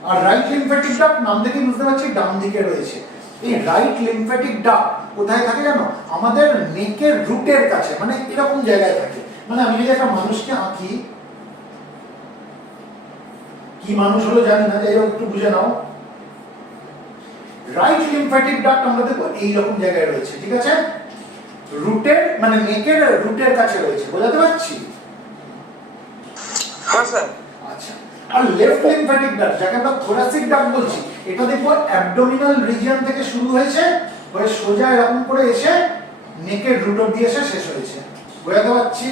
আর রাইট লিম্ফ্যাটিক ডাক্ট নাম থেকে বুঝতে পারছি ডান দিকে রয়েছে। এই রাইট লিম্ফ্যাটিক ডাক্ট কোথায় থাকে জানো? আমাদের নেকের রুটের কাছে, মানে এরকম জায়গায় থাকে। মানে আমি যদি একটা মানুষকে আঁকি, কি মানুষ হলো জানি না, যাই হোক একটু বুঝে নাও। রাইট লিম্ফ্যাটিক ডাক্ট আমরা দেখবো এইরকম জায়গায় রয়েছে। ঠিক আছে? রুটের মানে নেকের রুটের কাছে রয়েছে। বোঝাতে পারছি? হ্যাঁ স্যার। আচ্ছা, আর লেফট লিম্ফ্যাটিক ডাক্ট যাকে আমরা থোরাসিক ডাক্ট বলছি, এটা দেখবো অ্যাবডোমিনাল রিজিয়ন থেকে শুরু হয়েছে, হয়ে সোজা এরকম করে এসে নেকের রুট অবধি এসে শেষ হয়েছে। বোঝাতে পারছি?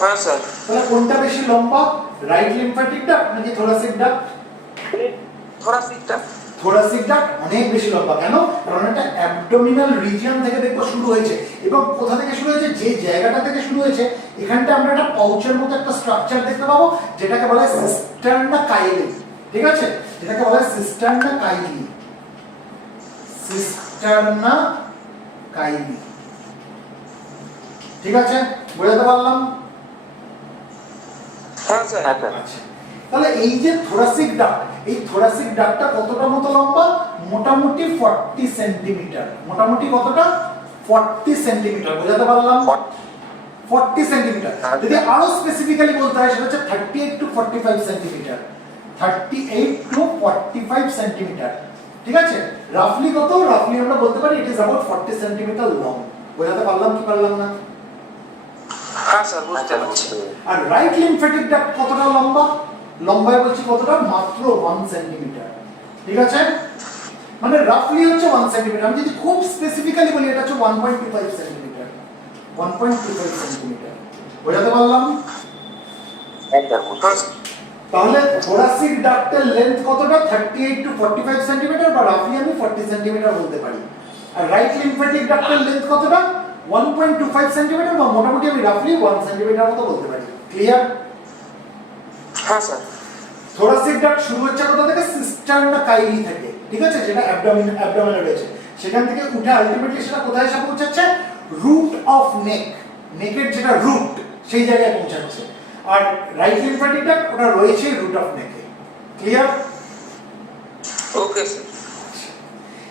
হ্যাঁ স্যার। তাহলে কোনটা বেশি লম্বা, রাইট লিম্ফ্যাটিক ডাক্ট নাকি থোরাসিক ডাক্ট? থোরাসিকটা। থোরাসিক ডাক্ট অনেক বেশি লম্বা। কেন? কারণ এটা অ্যাবডোমিনাল রিজিয়ন থেকে দেখবো শুরু হয়েছে। এবং কোথা থেকে শুরু হয়েছে? যে জায়গাটা থেকে শুরু হয়েছে, এখানটা আমরা একটা পাউচের মতো একটা স্ট্রাকচার দেখতে পাবো, যেটাকে বলা হয় সিস্টার্না কাইলি। ঠিক আছে? যেটাকে বলা হয় সিস্টার্না কাইলি, সিস্টার্না কাইলি। ঠিক আছে? বোঝাতে পারলাম? হ্যাঁ স্যার। হ্যাঁ স্যার। আচ্ছা, তাহলে এই যে থোরাসিক ডাক্ট, এই থোরাসিক ডাক্টটা কতটা মতো লম্বা? মোটামুটি 40 সেন্টিমিটার। মোটামুটি কতটা? 40 সেন্টিমিটার। বোঝাতে পারলাম? 40 সেন্টিমিটার। যদি আরো স্পেসিফিক্যালি বলতে হয় সেটা হচ্ছে 38 টু 45 সেন্টিমিটার। 38 two 45 centimetre. ঠিক আছে? রাফলি কত? রাফলি আমরা বলতে পারি it is about 40 centimetre long. বোঝাতে পারলাম কি পারলাম না? হ্যাঁ স্যার বুঝতে পারছি। আর রাইট লিম্ফ্যাটিক ডাক্ট কতটা লম্বা? লম্বায় বলছি কতটা? মাত্র 1 সেন্টিমিটার। ঠিক আছে? মানে রাফলি হচ্ছে 1 সেন্টিমিটার। আমি যদি খুব স্পেসিফিক্যালি বলি এটা হচ্ছে 1.25 সেন্টিমিটার। 1.25 সেন্টিমিটার। বোঝাতে পারলাম? হ্যাঁ স্যার বুঝতে हाँ পারছি। सर তাহলে থোরাসিক ডাক্টের লেন্থ কতটা? 38 টু 45 সেন্টিমিটার, বা রাফলি আমি 40 সেন্টিমিটার বলতে পারি। আর রাইট লিম্ফ্যাটিক ডাক্টের লেন্থ কতটা? 1.25 সেন্টিমিটার, বা মোটামুটি আমি রাফলি 1 সেন্টিমিটার মতো বলতে পারি। ক্লিয়ার? हाँ सर থোরাসিক ডাক্ট শুরু হচ্ছে কোথা থেকে? সিস্টার্না কাইলি থেকে, ঠিক আছে, যেটা অ্যাবডোমেনে রয়েছে। সেখান থেকে উঠে আলটিমেটলি সেটা কোথায় এসে পৌঁছাচ্ছে? রুট অফ নেক, নেকের যেটা রুট সেই জায়গায় পৌঁছাচ্ছে। আর রাইট লিম্ফ্যাটিক ডাক্ট ওটা রয়েছে রুট অফ নেকে। ক্লিয়ার? ओके सर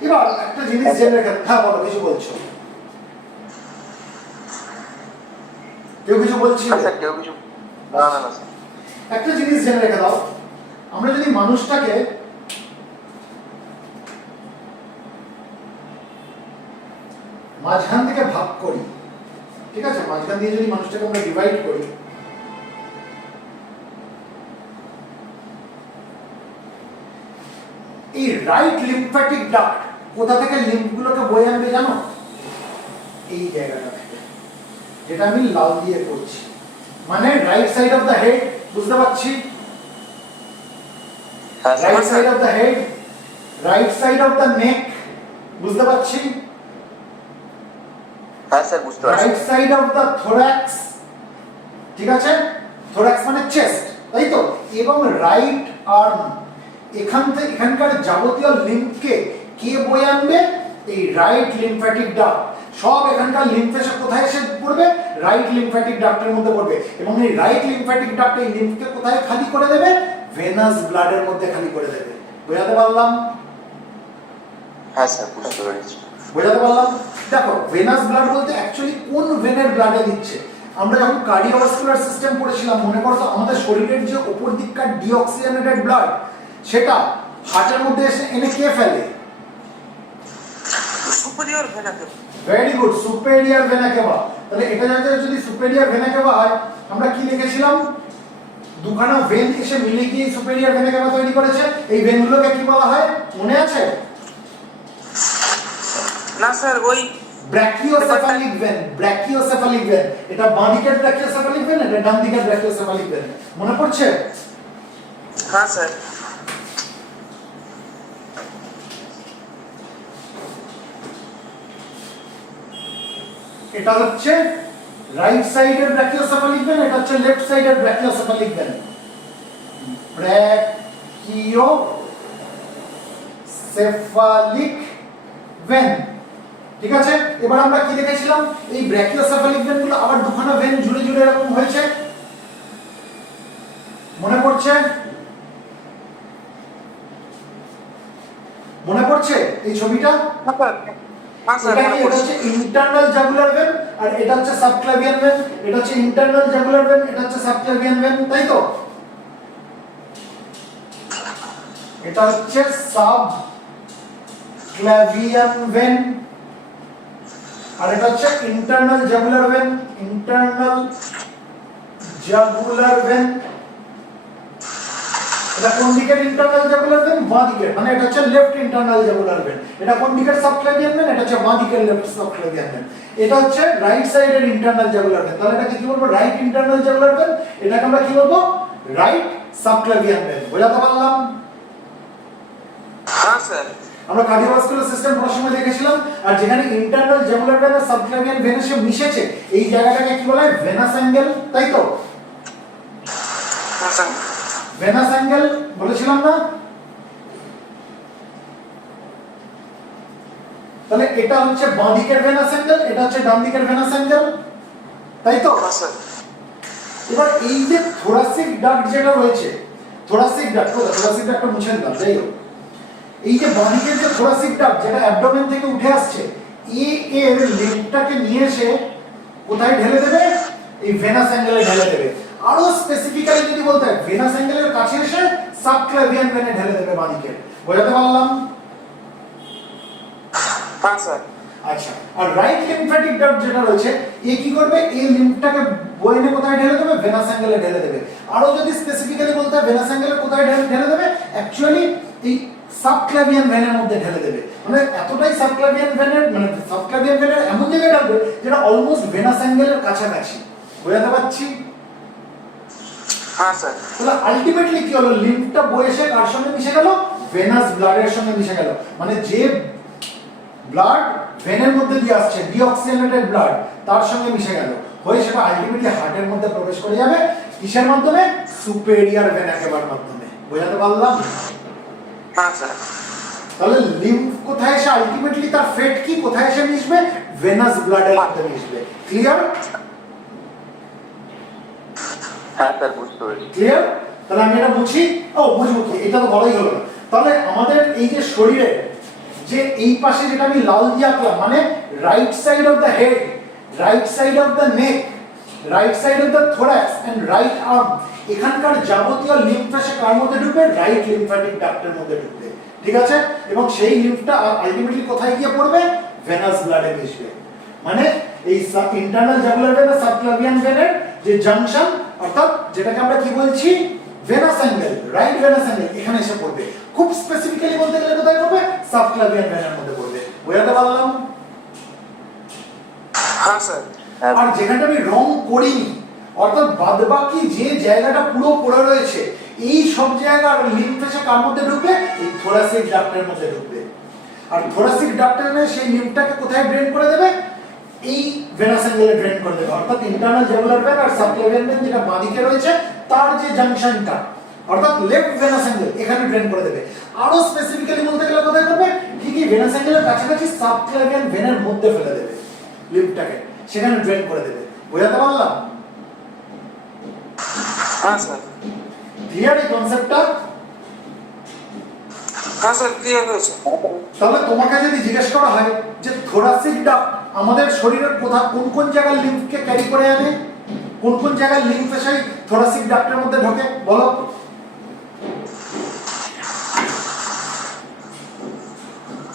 এবার একটা জিনিস জেনে রেখে, হ্যাঁ বলো, কিছু বলছো? কেউ কিছু বলছি? হ্যাঁ স্যার কেউ কিছু না না না স্যার একটা জিনিস জেনে রেখে দাও, আমরা যদি মানুষটাকে মাঝখান থেকে ভাগ করি, ঠিক আছে, মাঝখান দিয়ে যদি মানুষটাকে আমরা ডিভাইড করি, এই রাইট লিম্ফ্যাটিক ডাক্ট কোথা থেকে লিম্ফগুলোকে বয়ে আনবে জানো? এই জায়গাটা থেকে, যেটা আমি লাল দিয়ে করছি, মানে right side of the head, বুঝতে পারছি? হ্যাঁ sir right side of the head, right side of the নেক, বুঝতে পারছি? হ্যাঁ স্যার বুঝতে পারছি right side of the thorax, ঠিক আছে, থোরাক্স মানে চেস্ট, তাই তো, এবং রাইট আর্ম, এখানকার যাবতীয় লিম্ফকে কে বয়ে আনবে? এই রাইট লিম্ফ্যাটিক ডাক্ট। সব এখানকার লিম্ফ এসে কোথায় এসে পড়বে? রাইট লিম্ফ্যাটিক ডাক্টের মধ্যে পড়বে, এবং এই রাইট লিম্ফ্যাটিক ডাক্ট এই লিম্ফকে কোথায় খালি করে দেবে? ভেনাস ব্লাডের মধ্যে খালি করে দেবে। বোঝাতে পারলাম? হ্যাঁ স্যার বুঝতে পেরেছি বোঝাতে পারলাম? দেখো, ভেনাস ব্লাড বলতে অ্যাকচুয়ালি কোন ভেনের ব্লাডে দিচ্ছে? আমরা যখন কার্ডিওভাস্কুলার সিস্টেম পড়েছিলাম, মনে করো তো, আমাদের শরীরের যে উপর দিককার ডিঅক্সিজেনেটেড ব্লাড, সেটা হার্টের মধ্যে এসে এনে কে ফেলে? सुपीरियर वेना के ভেরি গুড, সুপেরিয়র ভেনা কেভা। তাহলে এটা যদি সুপেরিয়র ভেনা কেভা হয়, আমরা কি লিখেছিলাম? দুখানা ভেন এসে মিলে গিয়ে সুপেরিয়র ভেনা কেভা তৈরি করেছে। এই ভেনগুলোকে কি বলা হয় মনে আছে? ना सर वही ব্র্যাকিওসেফালিক ভেন। ব্র্যাকিওসেফালিক ভেন, এটা বাঁ দিকের ব্র্যাকিওসেফালিক ভেন, এটা ডান দিকের ব্র্যাকিওসেফালিক ভেন। মনে পড়ছে? हाँ सर এটা হচ্ছে রাইট সাইডের ব্র্যাকিওসেফালিক ভেন, এটা হচ্ছে লেফট সাইডের ব্র্যাকিওসেফালিক ভেন। ব্র্যাকিওসেফালিক ভেন, ঠিক আছে। এবার আমরা কি দেখেছিলাম? এই ব্র্যাকিওসেফালিক ভেনগুলো আবার দুখানা ভেন জুড়ে জুড়ে এরকম হয়েছে, মনে পড়ছে? মনে পড়ছে এই ছবিটা? हाँ सर हाँ सर এটা কি? এটা হচ্ছে ইন্টারনাল জাগুলার ভেন, আর এটা হচ্ছে সাবক্লাভিয়ান ভেন। এটা হচ্ছে ইন্টারনাল জাগুলার ভেন, এটা হচ্ছে সাবক্লাভিয়ান ভেন, তাই তো? এটা হচ্ছে সাবক্লাভিয়ান ভেন, আর এটা হচ্ছে internal jugular when. Internal jugular when, এটা কোন দিকের ইন্টারনাল জাগুলার ভেন? বাঁ দিকের, মানে এটা হচ্ছে লেফট ইন্টারনাল জাগুলার ভেন। এটা কোন দিকের সাবক্লাভিয়ান ভেন? এটা হচ্ছে বাঁ দিকের লেফট সাবক্লাভিয়ান ভেন। এটা হচ্ছে রাইট সাইডের ইন্টারনাল জাগুলার ভেন। তাহলে এটাকে কি বলবো? Right internal jugular vein. এটাকে আমরা কি বলবো? Right subclavian vein. বোঝাতে পারলাম? हाँ सर আমরা কার্ডিওভাস্কুলার সিস্টেম পড়ার সময় দেখেছিলাম, আর যেখানে ইন্টারনাল জাগুলার ভেন আর সাবক্লাভিয়ান ভেন এসে মিশেছে, এই জায়গাটাকে কি বলা হয়? ভেনাস অ্যাঙ্গেল, তাই তো? हाँ सर ভেনাস অ্যাঙ্গেল বলেছিলাম না? তাহলে এটা হচ্ছে বাঁ দিকের ভেনাস অ্যাঙ্গেল, এটা হচ্ছে ডান দিকের ভেনাস অ্যাঙ্গেল, তাই তো? हाँ सर এবার এই যে থোরাসিক ডাক্ট যেটা রয়েছে, থোরাসিক ডাক্ট, থোরাসিক ডাক্টটা মুছে দিলাম, যাই হোক, এই যে বাঁ দিকের যে থোরাসিক ডাক্ট যেটা অ্যাবডোমেন থেকে উঠে আসছে, এর লিম্ফটাকে নিয়ে এসে কোথায় ঢেলে দেবে? এই ভেনাস অ্যাঙ্গেলে ঢেলে দেবে। আরো স্পেসিফিক্যালি যদি বলতে হয়, ভেনাস অ্যাঙ্গেলের কাছে এসে সাবক্লাভিয়ান ভেনে ঢেলে দেবে বাঁ দিকে। বোঝাতে পারলাম? हाँ सर আচ্ছা, আর রাইট লিম্ফ্যাটিক ডাক্ট যেটা রয়েছে, এ কি করবে? এই লিম্ফটাকে বয়ে নিয়ে কোথায় ঢেলে দেবে? ভেনাস অ্যাঙ্গেলে ঢেলে দেবে। আরো যদি স্পেসিফিক্যালি বলতে হয় ভেনাস অ্যাঙ্গেলে কোথায় ঢেলে দেবে, অ্যাকচুয়ালি এই সাবক্লাভিয়ান ভেনের মধ্যে ঢেলে দেবে, মানে এতটাই সাবক্লাভিয়ান ভেনের এমন জায়গায় ঢালবে যেটা অলমোস্ট ভেনাস অ্যাঙ্গেলের কাছাকাছি। বোঝাতে পারছি? হ্যাঁ স্যার। তাহলে আলটিমেটলি কি হলো, লিম্ফটা বয়ে এসে কার সঙ্গে মিশে গেল, ভেনাস ব্লাডের সঙ্গে মিশে গেল। মানে যে ব্লাড ভেনের মধ্যে দিয়ে আসছে ডিঅক্সিজেনেটেড ব্লাড, তার সঙ্গে মিশে গেল, হয়ে সেটা আলটিমেটলি হার্টের মধ্যে প্রবেশ করে যাবে। কিসের মাধ্যমে? সুপেরিয়র ভেনা কেভার মাধ্যমে। বোঝাতে পারলাম? হ্যাঁ স্যার। তাহলে লিম্ফ কোথায় এসে আলটিমেটলি তার ফেট কি কোথায় এসে মিশবে, ভেনাস ব্লাডের মধ্যে মিশবে। ক্লিয়ার? হ্যাঁ স্যার, বুঝতে পেরেছি। ক্লিয়ার? তাহলে আমি এটা বুঝি, বুঝবো কি, এটা তো বলাই হলো না। তাহলে আমাদের এই যে শরীরে যে এই পাশে যেটা আমি লাল দিয়ে আঁকলাম, মানে right side of the head, right side of the neck, right side of the thorax and right arm, এখানকার যাবতীয় লিম্ফ এসে কার মধ্যে ঢুকবে, রাইট লিম্ফ্যাটিক ডাক্টের মধ্যে ঢুকবে। ঠিক আছে? এবং সেই লিম্ফটা আলটিমেটলি কোথায় গিয়ে পড়বে, ভেনাস ব্লাডে মিশবে। মানে এই ইন্টারনাল জাগুলার ভেন আর সাবক্লাভিয়ান ভেনের যে জাংশন, অর্থাৎ যেটাকে আমরা কি বলছি, venous angle, right venous angle, এখানে এসে পড়বে। খুব স্পেসিফিক্যালি বলতে গেলে কোথায় পড়বে, সাবক্লাভিয়ান ভেনের মধ্যে পড়বে। বোঝাতে পারলাম? হ্যাঁ স্যার। আর যেখানটা আমি রং করিনি, অর্থাৎ বাদবাকি যে জায়গাটা পুরো পড়ে রয়েছে, এই সব জায়গার লিম্ফ এসে কার মধ্যে ঢুকবে, এই থোরাসিক ডাক্টের মধ্যে ঢুকবে। আর থোরাসিক ডাক্টের সেই লিম্ফটাকে কোথায় ড্রেন করে দেবে, এই ভেনাস অ্যাঙ্গেলে ড্রেন করে দেবে। অর্থাৎ ইন্টারনাল জাগুলার ভেন আর সাবক্লাভিয়ান ভেন যেটা বাঁদিকে রয়েছে, তার যে জাংশনটা, অর্থাৎ লেফট ভেনাস অ্যাঙ্গেল, এখানে ড্রেন করে দেবে। আরো স্পেসিফিক্যালি বলতে গেলে কোথায় করবে, ঠিক এই ভেনাস অ্যাঙ্গেলের কাছাকাছি সাবক্লাভিয়ান ভেনের মধ্যে ফেলে দেবে লিম্ফটাকে, সেখানে ড্রেন করে দেবে। বোঝাতে পারলাম? হ্যাঁ স্যার। ক্লিয়ার এই কনসেপ্টটা? হ্যাঁ স্যার, ক্লিয়ার হয়েছে। তাহলে তোমাকে যদি জিজ্ঞেস করা হয় যে থোরাসিক ডাক্ট আমাদের শরীরের কোন কোন জায়গার লিম্ফকে ক্যারি করে আনে, কোন কোন জায়গার লিম্ফ এসে থোরাসিক ডাক্টের মধ্যে ঢোকে, বলো।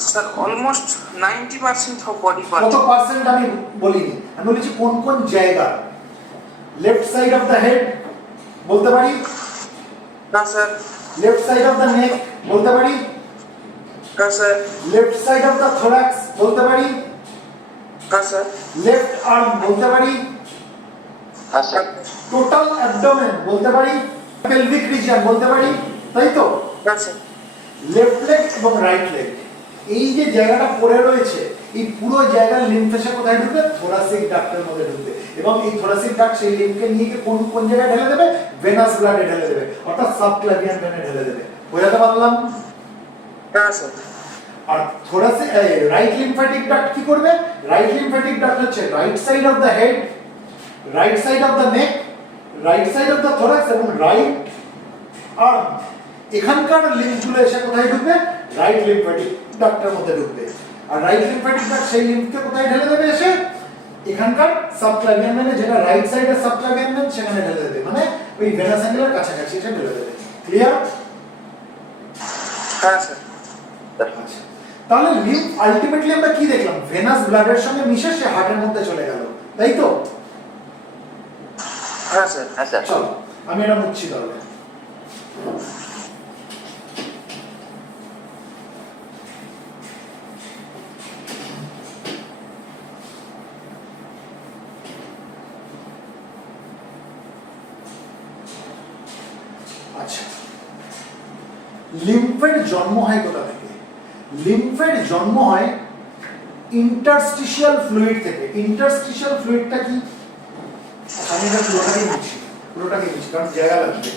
Sir almost 90% of body part. কত পার্সেন্ট আমি বলিনি, আমি বলেছি কোন কোন জায়গা। Left side of the head বলতে পারি, হ্যাঁ sir. Left side of the নেক বলতে পারি, হ্যাঁ sir. Left side of the thorax বলতে পারি, হ্যাঁ স্যার। লেফট আর্ম বলতে পারি, হ্যাঁ স্যার। টোটাল অ্যাবডোমেন বলতে পারি, পেলভিক রিজিয়ন বলতে পারি, তাই তো? হ্যাঁ স্যার। লেফট লেগ এবং রাইট লেগ, এই যে জায়গাটা পড়ে রয়েছে, এই পুরো জায়গার লিম্ফ এসে কোথায় ঢুকবে, থোরাসিক ডাক্টের মধ্যে ঢুকবে। এবং এই থোরাসিক ডাক্ট সেই লিম্ফকে নিয়ে গিয়ে কোন কোন জায়গায় ঢেলে দেবে, ভেনাস ব্লাডে ঢেলে দেবে, অর্থাৎ সাবক্লাভিয়ান ভেনে ঢেলে দেবে। বোঝাতে পারলাম? হ্যাঁ স্যার। আর থোরাসিক রাইট লিম্ফ্যাটিক ডাক্ট কি করবে, রাইট লিম্ফ্যাটিক ডাক্ট হচ্ছে right side of the head, right side of the neck, right side of the thorax এবং রাইট আর্ম, এখানকার লিম্ফগুলো এসে কোথায় ঢুকবে, রাইট লিম্ফ্যাটিক ডাক্টের মধ্যে ঢুকবে। আর রাইট লিম্ফ্যাটিক ডাক্ট সেই লিম্ফকে কোথায় ঢেলে দেবে, এসে এখানকার সাবক্লাভিয়ান ভেনে, যেটা রাইট সাইডের সাবক্লাভিয়ান ভেন, সেখানে ঢেলে দেবে। মানে ওই ভেনাস অ্যাঙ্গেলের কাছাকাছি এসে ঢেলে দেবে। ক্লিয়ার? হ্যাঁ স্যার। আচ্ছা, তাহলে লিম্ফ আলটিমেটলি আমরা কি দেখলাম, ভেনাস ব্লাডের সঙ্গে মিশে সে হার্টের মধ্যে চলে গেল, তাই তো? হ্যাঁ স্যার। হ্যাঁ স্যার। চলো আমি এটা মুছছি তাহলে। আচ্ছা, লিম্ফের জন্ম হয় কোথা থেকে? লিম্ফের জন্ম হয় ইন্টারস্টিশিয়াল ফ্লুইড থেকে। ইন্টারস্টিশিয়াল ফ্লুইডটা কি? আমি এটা পুরোটাকেই বুঝছি কারণ জায়গা লাগবে।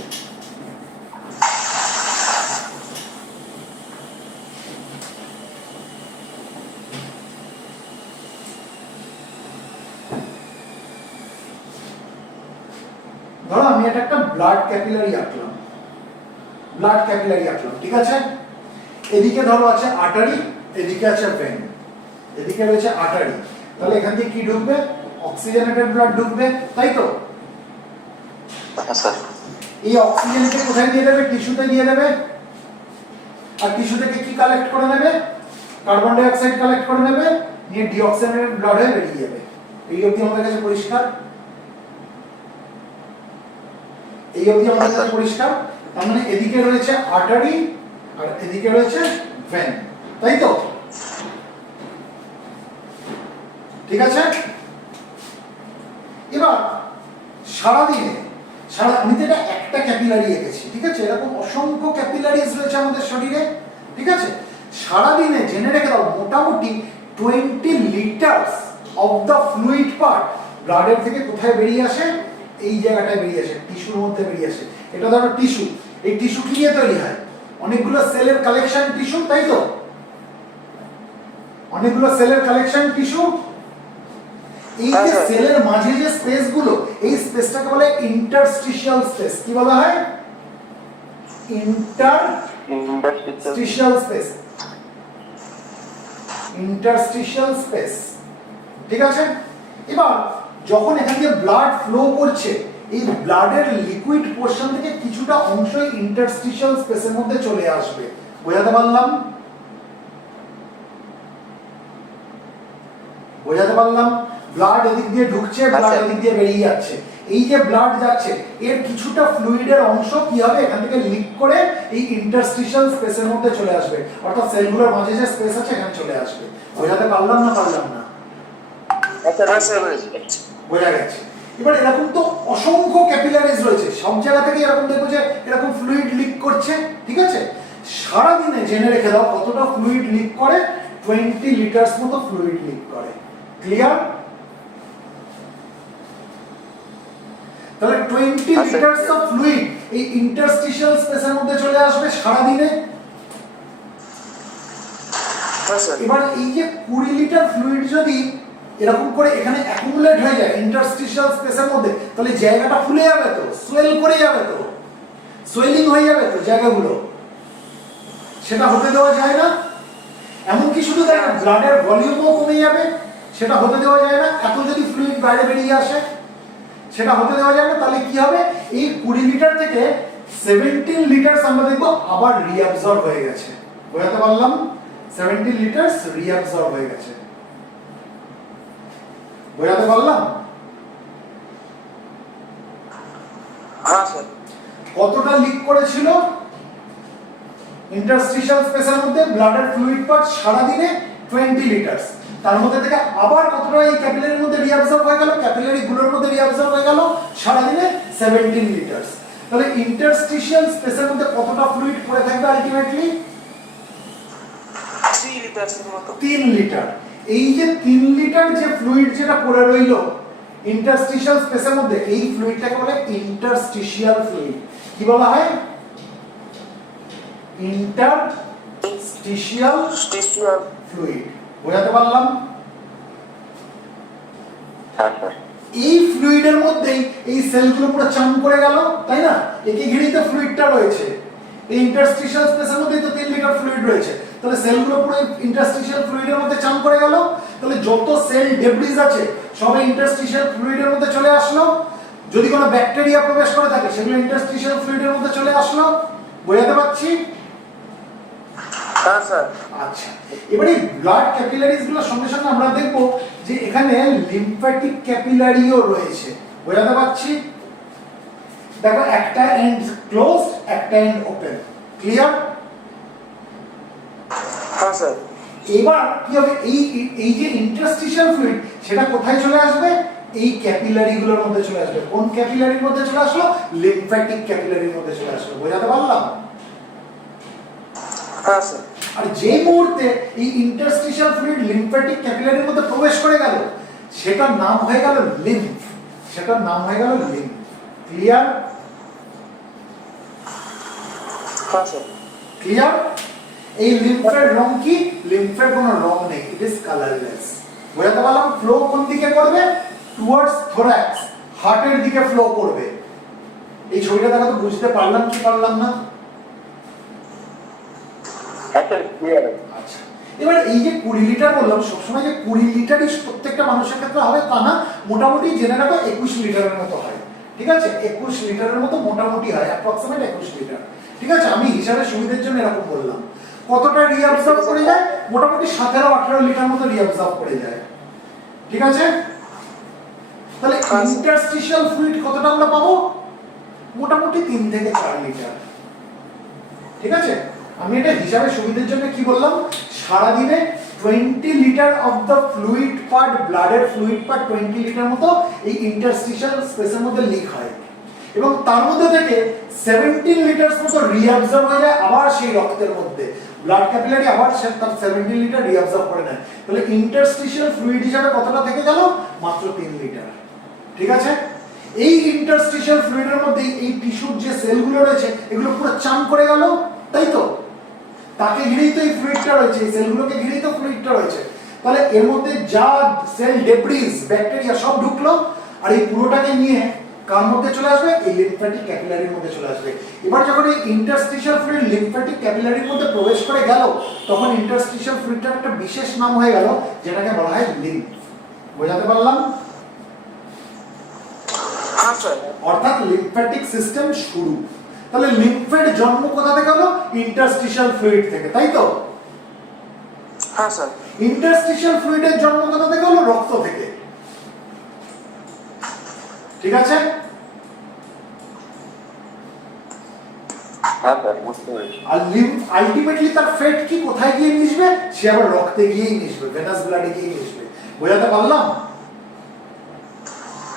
ধরো আমি এটা একটা ব্লাড ক্যাপিলারি আঁকলাম, ঠিক আছে? এদিকে ধরো আছে আর্টারি, এদিকে আছে ভেন, এদিকে রয়েছে আর্টারি। তাহলে এখান থেকে কি ঢুকবে, অক্সিজেনেটেড ব্লাড ঢুকবে, তাই তো? হ্যাঁ স্যার। এই অক্সিজেনকে কোথায় দিয়ে দেবে, টিস্যুতে দিয়ে দেবে। আর টিস্যু থেকে কি কালেক্ট করে নেবে, কার্বন ডাই অক্সাইড কালেক্ট করে নেবে, নিয়ে ডিঅক্সিজেনেটেড ব্লাড হয়ে বেরিয়ে যাবে। এই অবধি আমাদের কাছে পরিষ্কার? তার মানে এদিকে রয়েছে আর্টারি আর এদিকে রয়েছে ভেন, তাই তো? ঠিক আছে। এবার সারাদিনে আমি তো এটা একটা ক্যাপিলারি এঁকেছি, ঠিক আছে? এরকম অসংখ্য ক্যাপিলারিজ রয়েছে আমাদের শরীরে, ঠিক আছে? সারাদিনে জেনে রেখে দাও মোটামুটি 20 litres of the fluid part ব্লাডের থেকে কোথায় বেরিয়ে আসে? এই জায়গাটায় বেরিয়ে আসে, টিস্যুর মধ্যে বেরিয়ে আসে। এটা ধরো টিস্যু, এই টিস্যু কি দিয়ে তৈরি হয়? অনেকগুলো সেলের কালেকশন টিস্যু, তাই তো? অনেকগুলো সেলের কালেকশন টিস্যু। এই যে সেলের মাঝে যে স্পেস গুলো, এই স্পেসটাকে বলে ইন্টারস্টিশিয়াল স্পেস। কি বলা হয়? Interstitial space. ইন্টারস্টিশিয়াল স্পেস, ঠিক আছে? এবার যখন এখান দিয়ে ব্লাড ফ্লো করছে, এই ব্লাডের লিকুইড পোরশন থেকে কিছুটা অংশ ইন্টারস্টিশিয়াল স্পেসের মধ্যে চলে আসবে। বোঝাতে পারলাম? বোঝাতে পারলাম? ব্লাড এদিক দিয়ে ঢুকছে, ব্লাড এদিক দিয়ে বেরিয়ে যাচ্ছে। এই যে ব্লাড যাচ্ছে, এর কিছুটা ফ্লুইডের অংশ কি হবে? এখান থেকে লিক করে এই ইন্টারস্টিশিয়াল স্পেসের মধ্যে চলে আসবে, অর্থাৎ সেলগুলোর মাঝে যে স্পেস আছে এখানে চলে আসবে। বোঝাতে পারলাম না পারলাম না? বোঝা গেছে। এবার এরকম তো অসংখ্য ক্যাপিলারিজ রয়েছে, সব জায়গা থেকে এরকম দেখো যে এরকম ফ্লুইড লিক করছে, ঠিক আছে? সারাদিনে জেনে রেখে দাও কতটা ফ্লুইড লিক করে? 20 লিটার্স মতো ফ্লুইড লিক করে। ক্লিয়ার? তাহলে 20 লিটার্স অফ ফ্লুইড এই ইন্টারস্টিশিয়াল স্পেসের মধ্যে চলে আসবে সারাদিনে। এবার এই যে 20 লিটার ফ্লুইড যদি এরকম করে এখানে অ্যাকুমুলেট হয়ে যায় ইন্টারস্টিশিয়াল স্পেসের মধ্যে, তাহলে জায়গাটা ফুলে যাবে তো, সোয়েল করে যাবে তো, সোয়েলিং হয়ে যাবে তো জায়গাগুলো। সেটা হতে দেওয়া যায় না। এমনকি শুধু তাই না, ব্লাডের ভলিউমও কমে যাবে, সেটা হতে দেওয়া যায় না। এত যদি ফ্লুইড বাইরে বেরিয়ে আসে, সেটা হতে দেওয়া যায় না। তাহলে কি হবে? এই 20 লিটার থেকে 17 লিটার্স আমরা দেখবো আবার রিঅ্যাবজর্ব হয়ে গেছে। বোঝাতে পারলাম? 17 লিটার্স রিঅ্যাবজর্ব হয়ে গেছে। বোঝাতে পারলাম? হ্যাঁ স্যার। কতটা লিক করেছিল ইন্টারস্টিশিয়াল স্পেসের মধ্যে ব্লাডের ফ্লুইড পার্ট সারাদিনে? 20 লিটার্স। তার মধ্যে থেকে আবার কতটা এই ক্যাপিলারির মধ্যে রিঅ্যাবজর্ব হয়ে গেল, ক্যাপিলারি গুলোর মধ্যে রিঅ্যাবজর্ব হয়ে গেল সারাদিনে? 17 লিটার্স। তাহলে ইন্টারস্টিশিয়াল স্পেসের মধ্যে কতটা ফ্লুইড পড়ে থাকবে আলটিমেটলি? 3 লিটারের মতো। 3 লিটার। এই যে 3 লিটার যে ফ্লুইড যেটা পড়ে রইল ইন্টারস্টিশিয়াল স্পেসের মধ্যে, এই ফ্লুইডটাকে বলে ইন্টারস্টিশিয়াল ফ্লুইড। কি বলা হয়? Interstitial fluid. বোঝাতে পারলাম? হ্যাঁ স্যার। এই ফ্লুইডের মধ্যেই এই সেলগুলো পুরো চান করে গেল, তাই না? একে ঘিরেই তো ফ্লুইডটা রয়েছে। এই ইন্টারস্টিশিয়াল স্পেসের মধ্যেই তো 3 লিটার ফ্লুইড রয়েছে। তাহলে সেলগুলো পুরো ইন্টারস্টিশিয়াল ফ্লুইডের মধ্যে চান করে গেল। তাহলে যত সেল ডেব্রিজ আছে সবাই ইন্টারস্টিশিয়াল ফ্লুইডের মধ্যে চলে আসলো। যদি কোনো ব্যাকটেরিয়া প্রবেশ করে থাকে সেগুলো ইন্টারস্টিশিয়াল ফ্লুইডের মধ্যে চলে আসলো। বোঝাতে পারছি? হ্যাঁ স্যার। আচ্ছা, এবারে ব্লাড ক্যাপিলারিজ গুলোর সঙ্গে সঙ্গে আমরা দেখব যে এখানে লিম্ফ্যাটিক ক্যাপিলারিও রয়েছে। বোঝাতে পারছি? দেখো একটা এন্ড ক্লোজড, একটা এন্ড ওপেন। ক্লিয়ার? হ্যাঁ স্যার। এবার কি হবে? এই যে ইন্টারস্টিশিয়াল ফ্লুইড সেটা কোথায় চলে আসবে? এই ক্যাপিলারি গুলোর মধ্যে চলে আসবে। কোন ক্যাপিলারির মধ্যে চলে আসলো? লিম্ফ্যাটিক ক্যাপিলারির মধ্যে চলে আসলো। বোঝাতে পারলাম? হ্যাঁ স্যার। আর যে মুহূর্তে এই ইন্টারস্টিশিয়াল ফ্লুইড লিম্ফ্যাটিক ক্যাপিলারির মধ্যে প্রবেশ করে গেল, সেটার নাম হয়ে গেল লিম্ফ। সেটার নাম হয়ে গেল লিম্ফ। ক্লিয়ার? হ্যাঁ স্যার। ক্লিয়ার? এই লিম্ফের রং কি? লিম্ফের কোনো রং নেই, ইট ইজ কালারলেস। বোঝাতে পারলাম? ফ্লো কোন দিকে করবে? টুয়ার্ডস থোরাক্স, হার্টের দিকে ফ্লো করবে। এই ছবিটা দেখা তো বুঝতে পারলাম কি পারলাম না? আচ্ছা, এবার এই যে 20 লিটার বললাম, সবসময় যে 20 লিটারই প্রত্যেকটা মানুষের ক্ষেত্রে হবে তা না। মোটামুটি জেনে রাখো 21 লিটারের মতো হয়। ঠিক আছে? 21 লিটারের মতো মোটামুটি হয়, অ্যাপ্রক্সিমেট 21 লিটার। ঠিক আছে? আমি হিসাবের সুবিধার জন্য এরকম বললাম। কতটা রিঅ্যাবজর্ব করে যায়? মোটামুটি 17-18 লিটার মতো রিঅ্যাবজর্ব করে যায়। ঠিক আছে? তাহলে ইন্টারস্টিশিয়াল ফ্লুইড কতটা আমরা পাবো? মোটামুটি 3 থেকে 4 লিটার। ঠিক আছে? আমি এটা হিসাবে সুবিধার জন্য কি বললাম, সারাদিনে 20 litre of the fluid part, ব্লাডের ফ্লুইড পার্ট 20 লিটার মতো এই ইন্টারস্টিশিয়াল স্পেসের মধ্যে লিক হয়, এবং তার মধ্যে থেকে 17 লিটার মতো রিঅ্যাবজর্ব হয়ে যায় আবার সেই রক্তের মধ্যে। ব্লাড ক্যাপিলারি আবার তার 17 লিটার রিঅ্যাবজর্ব করে নেয়। তাহলে ইন্টারস্টিশিয়াল ফ্লুইড হিসাবে কতটা থেকে গেল? মাত্র 3 লিটার। ঠিক আছে, এই ইন্টারস্টিশিয়াল ফ্লুইডের মধ্যে এই টিস্যুর যে সেলগুলো রয়েছে এগুলো পুরো চান করে গেল, তাই তো? তাকে ঘিরেই তো এই ফ্লুইডটা রয়েছে, এই সেলগুলোকে ঘিরেই তো ফ্লুইডটা রয়েছে। তাহলে এর মধ্যে যা সেল ডেব্রিজ, ব্যাকটেরিয়া সব ঢুকলো, আর এই পুরোটাকে নিয়ে কার মধ্যে চলে আসবে? এই লিম্ফ্যাটিক ক্যাপিলারির মধ্যে চলে আসবে। এবার যখন এই ইন্টারস্টিশিয়াল ফ্লুইড লিম্ফ্যাটিক ক্যাপিলারির মধ্যে প্রবেশ করে গেল, তখন ইন্টারস্টিশিয়াল ফ্লুইডটার একটা বিশেষ নাম হয়ে গেল, যেটাকে বলা হয় লিম্ফ। বোঝাতে পারলাম? হ্যাঁ স্যার। অর্থাৎ লিম্ফ্যাটিক সিস্টেম শুরু। তাহলে লিম্ফের জন্ম কোথা থেকে হলো? ইন্টারস্টিশিয়াল ফ্লুইড থেকে, তাই তো? হ্যাঁ স্যার। ইন্টারস্টিশিয়াল ফ্লুইডের জন্ম কোথা থেকে হলো? রক্ত থেকে। ঠিক আছে? হ্যাঁ স্যার, বুঝতে পেরেছি। আর লিম্ফ আলটিমেটলি তার ফেট কি কোথায় গিয়ে মিশবে? সে আবার রক্তে গিয়েই মিশবে, ভেনাস ব্লাডে গিয়ে মিশবে। বোঝাতে পারলাম?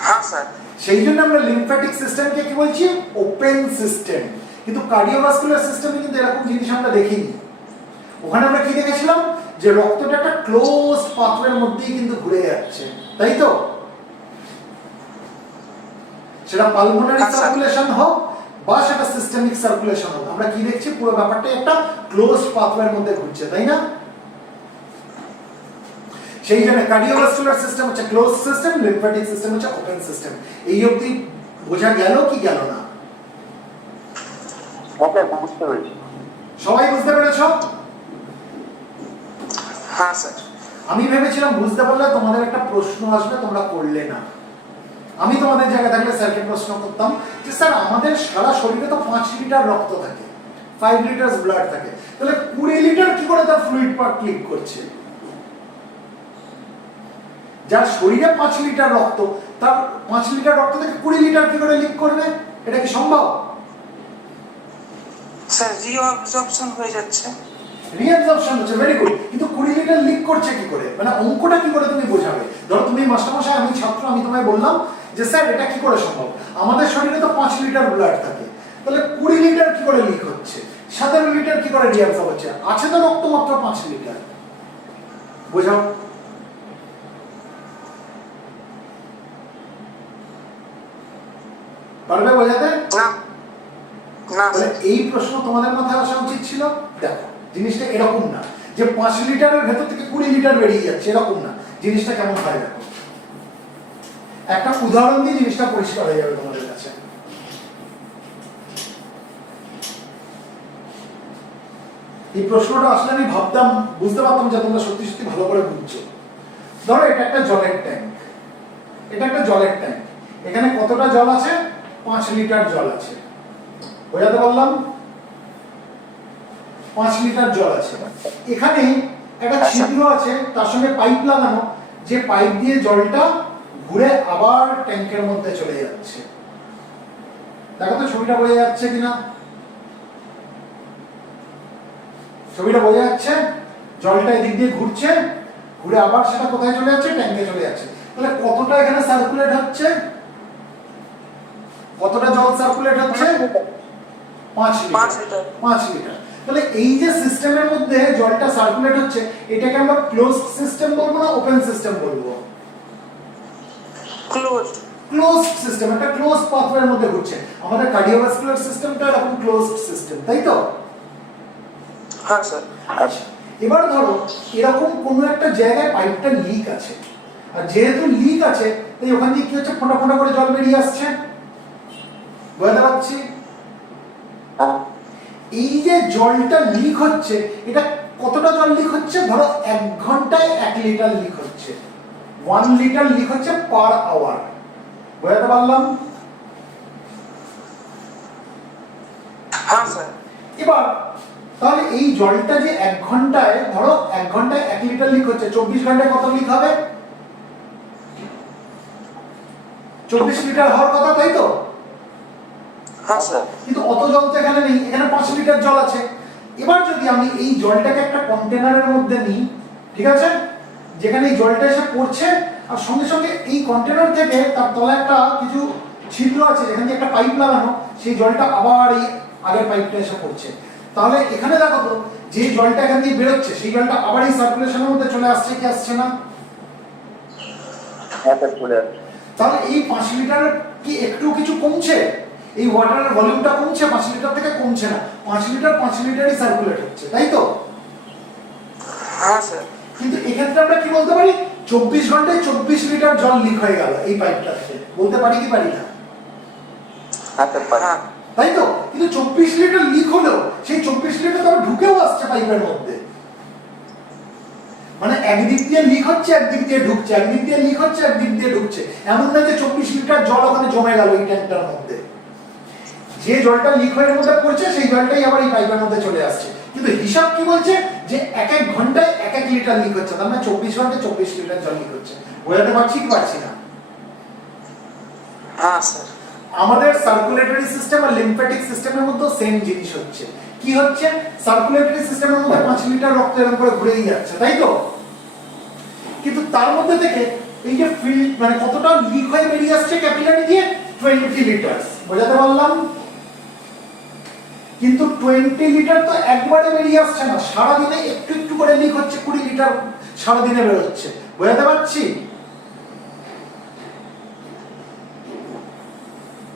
হ্যাঁ স্যার। সেই জন্য আমরা লিম্ফ্যাটিক সিস্টেমকে কি বলছি? Open system. কিন্তু কার্ডিওভাস্কুলার সিস্টেমে কিন্তু এরকম জিনিস আমরা দেখিনি। ওখানে আমরা কি দেখেছিলাম? যে রক্তটা একটা ক্লোজড পাথওয়ের মধ্যেই কিন্তু ঘুরে যাচ্ছে, তাই তো? সেটা পালমোনারি সার্কুলেশন হোক বা সেটা সিস্টেমিক সার্কুলেশন হোক, আমরা কি দেখছি? পুরো ব্যাপারটা একটা ক্লোজড পাথওয়ের মধ্যে ঘুরছে, তাই না? সেই জন্য কার্ডিওভাস্কুলার সিস্টেম হচ্ছে ক্লোজ সিস্টেম, লিম্ফ্যাটিক সিস্টেম হচ্ছে ওপেন সিস্টেম। এই অবধি বোঝা গেল কি গেল না? স্যার, বুঝতে পেরেছি। সবাই বুঝতে পেরেছো? হ্যাঁ স্যার। আমি ভেবেছিলাম বুঝতে পারলে তোমাদের একটা প্রশ্ন আসবে, তোমরা করলে না। আমি তোমাদের জায়গায় থাকলে স্যারকে প্রশ্ন করতাম যে স্যার আমাদের সারা শরীরে তো 5 লিটার রক্ত থাকে, 5 লিটার ব্লাড থাকে, তাহলে 20 লিটার কি করে তার ফ্লুইড পার্ট লিক করছে? যার শরীরে 5 লিটার রক্ত, তার 5 লিটার রক্ত থেকে 20 লিটার কি করে লিক করবে? এটা কি সম্ভব? স্যার রিঅ্যাবজর্পশন হয়ে যাচ্ছে। রিঅ্যাবজর্পশন হচ্ছে, ভেরি গুড। কিন্তু 20 লিটার লিক করছে কি করে? মানে অঙ্কটা কি করে তুমি বোঝাবে? ধরো তুমি মাস্টারমশাই, আমি ছাত্র, আমি তোমায় বললাম যে স্যার এটা কি করে সম্ভব? আমাদের শরীরে তো 5 লিটার ব্লাড থাকে, তাহলে 20 লিটার কি করে লিক হচ্ছে? 17 লিটার কি করে রিঅ্যাবজর্ব হচ্ছে? আছে তো রক্ত মাত্র 5 লিটার। বোঝাও। পারবে বোঝাতে? না না তাহলে স্যার। এই প্রশ্ন তোমাদের মাথায় আসা উচিত ছিল। দেখো জিনিসটা এরকম না যে 5 লিটারের ভেতর থেকে 20 লিটার বেরিয়ে যাচ্ছে, এরকম না। জিনিসটা কেমন হয় দেখো, একটা উদাহরণ দিয়ে জিনিসটা পরিষ্কার হয়ে যাবে তোমাদের কাছে। এই প্রশ্নটা আসলে আমি ভাবতাম, বুঝতে পারতাম যে তোমরা সত্যি সত্যি ভালো করে বুঝছো। ধরো এটা একটা জলের ট্যাঙ্ক, এটা একটা জলের ট্যাঙ্ক। এখানে কতটা জল আছে? 5 লিটার জল আছে। বোঝাতে পারলাম? 5 লিটার জল আছে। এখানে একটা ছিদ্র আছে, তার সঙ্গে পাইপ লাগানো, যে পাইপ দিয়ে জলটা ঘুরে আবার ট্যাঙ্কের মধ্যে চলে যাচ্ছে। দেখো তো ছবিটা বোঝা যাচ্ছে কিনা? ছবিটা বোঝা যাচ্ছে? জলটা এদিক দিয়ে ঘুরছে, ঘুরে আবার সেটা কোথায় চলে যাচ্ছে? ট্যাঙ্কে চলে যাচ্ছে। তাহলে কতটা এখানে সার্কুলেট হচ্ছে? কতটা জল সার্কুলেট হচ্ছে? 5 লিটার। 5 লিটার। তাহলে এই যে সিস্টেমের মধ্যে জলটা সার্কুলেট হচ্ছে, এটাকে আমরা ক্লোজড সিস্টেম বলবো না ওপেন সিস্টেম বলবো? ক্লোজড। ক্লোজড সিস্টেম, একটা ক্লোজড পাথওয়ের মধ্যে ঘুরছে। আমাদের কার্ডিওভাস্কুলার সিস্টেমটা এরকম ক্লোজড সিস্টেম, তাই তো? হ্যাঁ স্যার। আচ্ছা, এবার ধরো এরকম কোনো একটা জায়গায় পাইপটা লিক আছে, আর যেহেতু লিক আছে তাই ওখান দিয়ে কি হচ্ছে? ফোঁটা ফোঁটা করে জল বেরিয়ে আসছে। বুঝতে পারছি? এই যে জলটা লিক হচ্ছে, এটা কতটা জল লিক হচ্ছে? ধরো 1 ঘন্টায় 1 লিটার লিক হচ্ছে। 1 লিটার লিক হচ্ছে পার আওয়ার। বুঝতে পারলাম? হ্যাঁ স্যার। এবার তাহলে এই জলটা যে 1 ঘন্টায়, ধরো 1 ঘন্টায় 1 লিটার লিক হচ্ছে, 24 ঘন্টায় কত লিক হবে? 24 লিটার হওয়ার কথা, তাই তো? হ্যাঁ স্যার। কিন্তু অত জল তো এখানে নেই, এখানে 5 লিটার জল আছে। এবার যদি আমি এই জলটাকে একটা কন্টেনারের মধ্যে নিই, ঠিক আছে, যেখানে এই জলটা এসে পড়ছে আর সঙ্গে সঙ্গে এই কন্টেনার থেকে তার তলায় একটা কিছু ছিদ্র আছে যেখান দিয়ে একটা পাইপ লাগানো, সেই জলটা আবার এই আগের পাইপটা এসে পড়ছে, তাহলে এখানে দেখো তো যে জলটা এখান দিয়ে বেরোচ্ছে সেই জলটা আবার এই সার্কুলেশনের মধ্যে চলে আসছে কি আসছে না? হ্যাঁ স্যার চলে আসছে। তাহলে এই 5 লিটার কি একটু কিছু কমছে? এই ওয়াটারের ভলিউমটা কমছে? 5 লিটার থেকে কমছে না, 5 লিটারই সার্কুলেট হচ্ছে, তাই তো? হ্যাঁ স্যার। কিন্তু এক্ষেত্রে আমরা কি বলতে পারি? 24 ঘন্টায় 24 লিটার জল লিক হয়ে গেল এই পাইপটা থেকে, বলতে পারি কি পারি না? হ্যাঁ স্যার পারি। হ্যাঁ তাই তো? কিন্তু 24 লিটার লিক হলো, সেই 24 লিটার তো আবার ঢুকেও আসছে পাইপের মধ্যে, মানে একদিক দিয়ে লিক হচ্ছে একদিক দিয়ে ঢুকছে, একদিক দিয়ে লিক হচ্ছে একদিক দিয়ে ঢুকছে, এমন না যে 24 লিটার জল ওখানে জমে গেল এই ট্যাঙ্কটার মধ্যে। যে জলটা লিক হয়ে মধ্যে পড়ছে সেই জলটাই আবার এই পাইপের মধ্যে চলে আসছে, কিন্তু হিসাব কি বলছে যে এক এক ঘন্টায় এক এক লিটার লিক হচ্ছে, তার মানে 24 ঘন্টায় 24 লিটার জল লিক হচ্ছে। বোঝাতে পারছি কি পারছি না? হ্যাঁ স্যার। আমাদের সার্কুলেটরি সিস্টেম আর লিম্ফ্যাটিক সিস্টেমের মধ্যে সেম জিনিস হচ্ছে। কি হচ্ছে? সার্কুলেটরি সিস্টেমের মধ্যে 5 লিটার রক্ত এরকম করে ঘুরেই যাচ্ছে, তাই তো? কিন্তু তার মধ্যে থেকে এই যে ফিল্ড মানে কতটা লিক হয়ে বেরিয়ে আসছে ক্যাপিলারি দিয়ে 20 লিটার, বোঝাতে পারলাম? কিন্তু 20 লিটার তো একবারে বেরিয়ে আসছে না, সারা দিনে একটু একটু করে লিক হচ্ছে, 20 লিটার সারা দিনে বের হচ্ছে, বোঝাতে পারছি?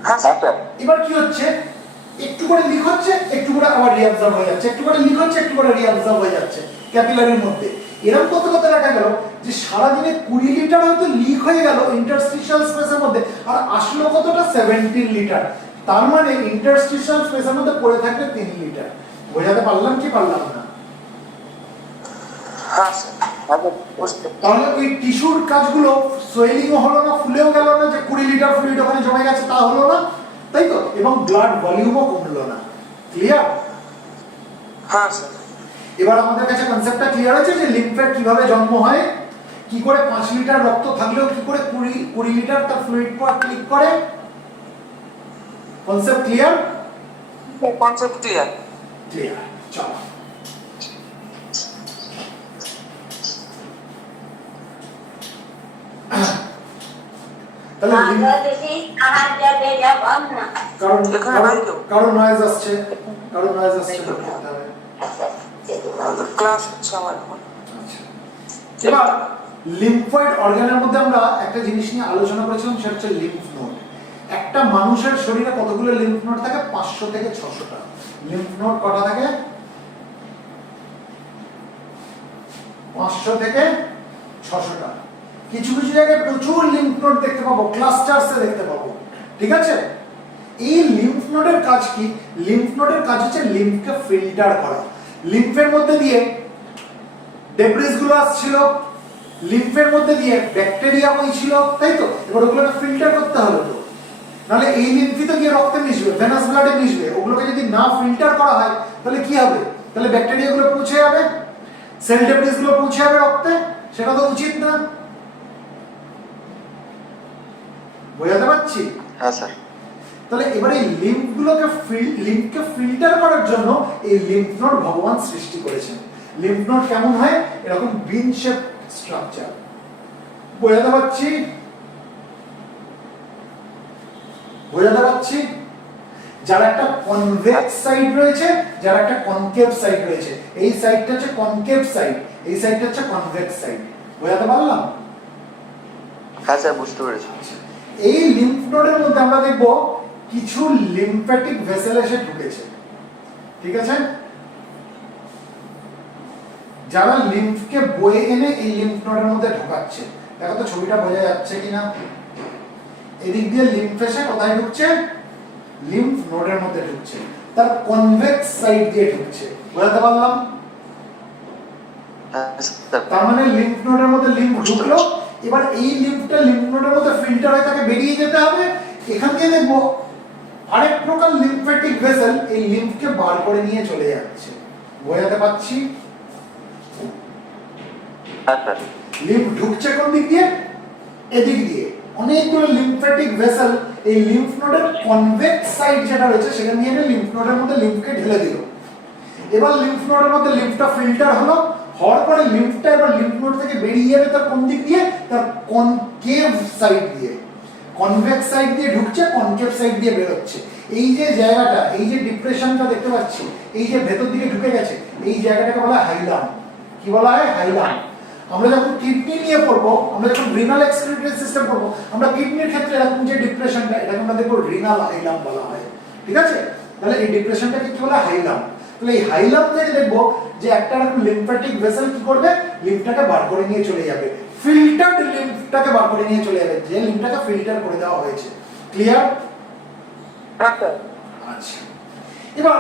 হ্যাঁ হ্যাঁ স্যার। এবার কি হচ্ছে? একটু করে লিক হচ্ছে, একটু করে আবার রিঅ্যাবজর্ব হয়ে যাচ্ছে, একটু করে লিক হচ্ছে, একটু করে রিঅ্যাবজর্ব হয়ে যাচ্ছে ক্যাপিলারির মধ্যে। এরকম করতে করতে দেখা গেল যে সারা দিনে 20 লিটার হয়তো লিক হয়ে গেল ইন্টারস্টিশিয়াল স্পেসের মধ্যে, আর আসলো কতটা? 17 লিটার। তার মানে ইন্টারস্টিশিয়াল স্পেসের মধ্যে পড়ে থাকবে 3 লিটার। বোঝাতে পারলাম কি পারলাম না? হ্যাঁ স্যার। হ্যাঁ স্যার বুঝতে। তাহলে ওই টিস্যুর কাজগুলো সোয়েলিংও হলো না, ফুলেও গেল না, যে 20 লিটার ফ্লুইড ওখানে জমে গেছে তা হলো না, তাই তো? এবং ব্লাড ভলিউমও কমলো না। ক্লিয়ার? হ্যাঁ স্যার। এবার আমাদের কাছে কনসেপ্টটা ক্লিয়ার আছে যে লিম্ফের কিভাবে জন্ম হয়, কি করে 5 লিটার রক্ত থাকলেও কি করে 20 লিটার তার ফ্লুইড পর ক্লিক করে। Concept clear? Concept clear. Clear. চলো তাহলে কারণ নয়েজ আসছে, করতে হবে। ক্লাস হচ্ছে আমার এখন। এবার লিম্ফয়েড অর্গানের মধ্যে আমরা একটা জিনিস নিয়ে আলোচনা করেছিলাম, সেটা হচ্ছে লিম্ফ নোড। একটা মানুষের শরীরে কতগুলো লিম্ফ নোড থাকে? 500 থেকে 600টা লিম্ফ নোড। কটা থাকে? 500 থেকে 600টা। কিছু কিছু জায়গায় প্রচুর লিম্ফ নোড দেখতে পাবো, ক্লাস্টারসে দেখতে পাবো, ঠিক আছে? এই লিম্ফ নোডের কাজ কি? লিম্ফ নোডের কাজ হচ্ছে লিম্ফকে ফিল্টার করা। লিম্ফের মধ্যে দিয়ে ডেব্রিস গুলো আসছিল, লিম্ফের মধ্যে দিয়ে ব্যাকটেরিয়া বইছিল, তাই তো? এবার ওগুলোকে ফিল্টার করতে হলো তো, নাহলে এই লিম্ফই তো গিয়ে রক্তে মিশবে, ভেনাস ব্লাডে মিশবে। ওগুলোকে যদি না ফিল্টার করা হয় তাহলে কি হবে? তাহলে ব্যাকটেরিয়া গুলো পৌঁছে যাবে, সেল ডেব্রিস গুলো পৌঁছে যাবে রক্তে, সেটা তো উচিত না। বোঝাতে পারছি? হ্যাঁ স্যার। তাহলে এবারে এই লিম্ফকে ফিল্টার করার জন্য এই লিম্ফ নোড ভগবান সৃষ্টি করেছেন। লিম্ফ নোড কেমন হয়? এরকম বিন শেপ স্ট্রাকচার। বোঝাতে পারছি? যার একটা কনভেক্স সাইড রয়েছে, যার একটা কনকেভ সাইড রয়েছে। এই সাইডটা হচ্ছে কনকেভ সাইড, এই সাইডটা হচ্ছে কনভেক্স সাইড। বোঝাতে পারলাম? হ্যাঁ স্যার বুঝতে পেরেছি। এই লিম্ফ নোডের মধ্যে আমরা দেখব কিছু লিম্ফ্যাটিক ভেসেল এসে ঢুকেছে, ঠিক আছে? যারা লিম্ফকে বয়ে এনে এই লিম্ফ নোডের মধ্যে ঢোকাচ্ছে। দেখো তো ছবিটা বোঝা যাচ্ছে কিনা? এদিক দিয়ে লিম্ফ এসে কোথায় ঢুকছে? লিম্ফ নোডের মধ্যে ঢুকছে, তার কনভেক্স সাইড দিয়ে ঢুকছে। বোঝাতে পারলাম? হ্যাঁ স্যার। তার মানে লিম্ফ নোডের মধ্যে লিম্ফ ঢুকলো, এবার এই লিম্ফটা লিম্ফ নোডের মধ্যে ফিল্টার হয়ে তাকে বেরিয়ে যেতে হবে। এখান থেকে দেখবো আরেক প্রকার লিম্ফ্যাটিক ভেসেল এই লিম্ফকে বার করে নিয়ে চলে যাচ্ছে। বোঝাতে পারছি? হ্যাঁ স্যার। লিম্ফ ঢুকছে কোন দিক দিয়ে? এদিক দিয়ে। অনেকগুলো লিম্ফ্যাটিক ভেসেল এই লিম্ফ নোডের কনভেক্স সাইড যেটা রয়েছে সেখান দিয়ে লিম্ফ নোডের মধ্যে লিম্ফকে ঢেলে দিল। এবার লিম্ফ নোডের মধ্যে লিম্ফটা ফিল্টার হলো, হওয়ার পরে লিম্ফটা এবার লিম্ফ নোড থেকে বেরিয়ে যাবে তার কোন দিক দিয়ে, তার কনকেভ সাইড দিয়ে। কনভেক্স সাইড দিয়ে ঢুকছে, কনকেভ সাইড দিয়ে বের হচ্ছে। এই যে জায়গাটা, এই যে ডিপ্রেশনটা দেখতে পাচ্ছি, এই যে ভেতর দিকে ঢুকে গেছে, এই জায়গাটাকে বলা হয় হাইলাম। কি বলা হয়? হাইলাম। আমরা যখন কিডনি নিয়ে পড়বো, আমরা যখন রিনাল এক্সক্রিটরি সিস্টেম পড়বো, আমরা কিডনির ক্ষেত্রে এরকম যে ডিপ্রেশনটা, এটাকে আমরা দেখবো রিনাল হাইলাম বলা হয়। ঠিক আছে? তাহলে এই ডিপ্রেশনটাকে কি বলা হয়? হাইলাম। তাহলে এই হাইলাম থেকে দেখবো যে একটা এরকম লিম্ফ্যাটিক ভেসেল কি করবে, লিম্ফটাকে বার করে নিয়ে চলে যাবে, ফিল্টারড লিম্ফটাকে বার করে নিয়ে চলে যাবে, যে লিম্ফটাকে ফিল্টার করে দেওয়া হয়েছে। ক্লিয়ার? আচ্ছা আচ্ছা, এবার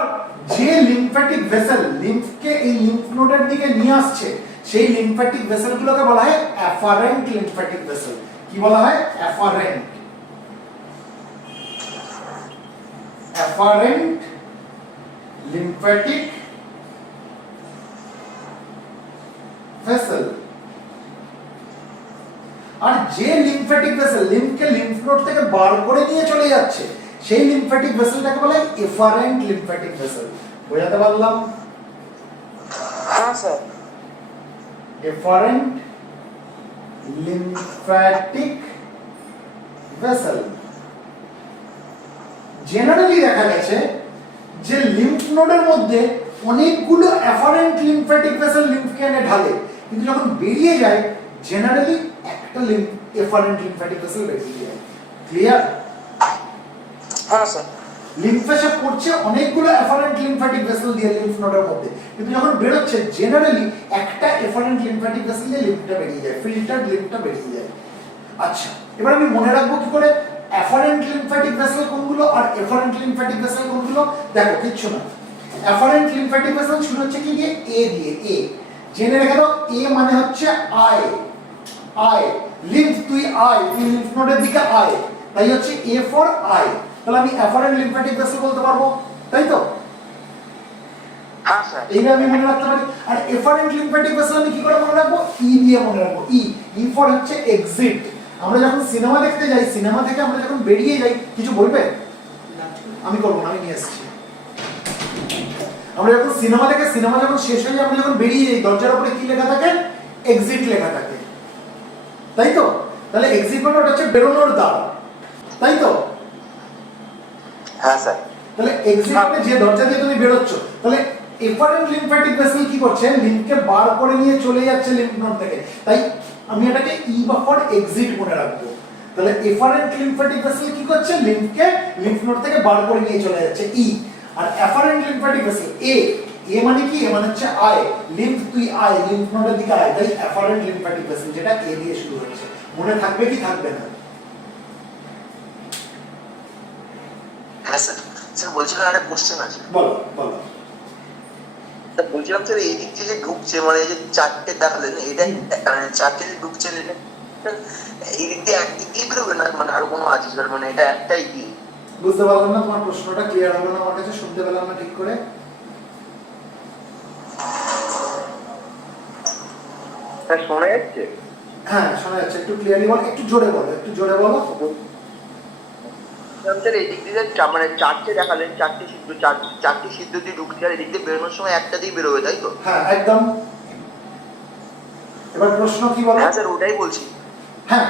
যে লিম্ফ্যাটিক ভেসেল লিম্ফকে এই লিম্ফ নোডের দিকে নিয়ে আসছে, সেই লিম্ফ্যাটিক ভেসেলগুলোকে বলা হয় অ্যাফারেন্ট লিম্ফ্যাটিক ভেসেল। কি বলা হয়? অ্যাফারেন্ট। Afferent lymphatic vessel. আর যে লিম্ফ্যাটিক ভেসেল লিম্ফকে লিম্ফ নোড থেকে বার করে নিয়ে চলে যাচ্ছে, সেই লিম্ফ্যাটিক ভেসেলটাকে বলা হয় এফারেন্ট লিম্ফ্যাটিক ভেসেল। বোঝাতে পারলাম? হ্যাঁ sir. Efferent lymphatic vessel. Generally দেখা গেছে যে লিম্ফ নোডের মধ্যে অনেকগুলো এফারেন্ট লিম্ফ্যাটিক ভেসেল লিম্ফকে এনে ঢালে, কিন্তু যখন বেরিয়ে যায় জেনারেলি একটা এফারেন্ট লিম্ফ্যাটিক ভেসেল বেরিয়ে যায়। ক্লিয়ার? হ্যাঁ স্যার। লিম্ফেসে পড়ছে অনেকগুলো এফারেন্ট লিম্ফ্যাটিক ভেসেল দিয়ে লিম্ফ নোডের মধ্যে, কিন্তু যখন বেরোচ্ছে জেনারেলি একটা এফারেন্ট লিম্ফ্যাটিক ভেসেল দিয়ে লিম্ফটা বেরিয়ে যায়, ফিল্টার্ড লিম্ফটা বেরিয়ে যায়। আচ্ছা, এবার আমি মনে রাখবো কি করে অ্যাফারেন্ট লিম্ফ্যাটিক ভেসেল কোনগুলো আর এফারেন্ট লিম্ফ্যাটিক ভেসেল কোনগুলো? দেখো, কিচ্ছু না। অ্যাফারেন্ট লিম্ফ্যাটিক ভেসেল শুরু হচ্ছে কি দিয়ে? এ দিয়ে। এ জেনে রেখে দাও, এ মানে হচ্ছে আয়। আয়, লিম্ফ, তুই আয়, তুই লিম্ফ নোডের দিকে আয়, তাই হচ্ছে এ ফর আই। তাহলে আমি অ্যাফারেন্ট লিম্ফ্যাটিক ভেসেল বলতে পারবো, তাই তো? হ্যাঁ স্যার। এইভাবে আমি মনে রাখতে পারি। আর এফারেন্ট লিম্ফ্যাটিক ভেসেল আমি কি করে মনে রাখবো? ই দিয়ে মনে রাখবো। ই, ই ফর হচ্ছে এক্সিট। আমরা যখন সিনেমা দেখতে যাই, সিনেমা থেকে আমরা যখন বেরিয়ে যাই, কিছু বলবে? আমি করবো না, আমি নিয়ে এসেছি। আমরা যখন সিনেমা দেখে, সিনেমা যখন শেষ হয়ে যায়, আমরা যখন বেরিয়ে যাই, দরজার উপরে কি লেখা থাকে? এক্সিট লেখা থাকে, তাই তো? তাহলে এক্সিট মানে ওটা হচ্ছে বেরোনোর দ্বার, তাই তো? হ্যাঁ স্যার। তাহলে এক্সিট মানে যে দরজা দিয়ে তুমি বেরোচ্ছ। তাহলে এফারেন্ট লিম্ফ্যাটিক ভেসেল কি করছে? লিম্ফকে বার করে নিয়ে চলে যাচ্ছে লিম্ফ নোড থেকে, তাই আমি এটাকে ই বা ফর এক্সিট মনে রাখবো। তাহলে এফারেন্ট লিম্ফ্যাটিক ভেসেল কি করছে? লিম্ফকে লিম্ফ নোড থেকে বার করে নিয়ে চলে যাচ্ছে, ই। আর অ্যাফারেন্ট লিম্ফ্যাটিক ভেসেল এ। এ মানে কি? এ মানে হচ্ছে আয়, লিম্ফ, তুই আয়, লিম্ফ নোডের দিকে আয়, তাই অ্যাফারেন্ট লিম্ফ্যাটিক ভেসেল, যেটা এ দিয়ে শুরু হচ্ছে। মনে থাকবে কি থাকবে না? হ্যাঁ স্যার। স্যার বলছিলাম একটা কোশ্চেন আছে। বলো বলো। স্যার বলছিলাম স্যার, এই দিক থেকে যে ঢুকছে, মানে এই যে চারটে দেখালেন, এটা মানে চারটে যে ঢুকছে, এটা এই দিক দিয়ে একদিক দিয়ে বেরোবে না, মানে আরো কোনো আছে স্যার? মানে এটা একটাই কি? বুঝতে পারলাম না, তোমার প্রশ্নটা ক্লিয়ার হলো না আমার কাছে, শুনতে পেলাম না ঠিক করে। স্যার শোনা যাচ্ছে? হ্যাঁ শোনা যাচ্ছে, একটু ক্লিয়ারলি বল, একটু জোরে বলো, একটু জোরে বলো। স্যার এই দিক দিয়ে মানে চারটে দেখালেন, চারটি সিদ্ধ দিয়ে ঢুকছে, আর এদিক দিয়ে বেরোনোর সময় একটা দিয়ে বেরোবে, তাই তো? হ্যাঁ একদম। এবার প্রশ্ন কি বলো? হ্যাঁ স্যার, ওটাই বলছি। হ্যাঁ,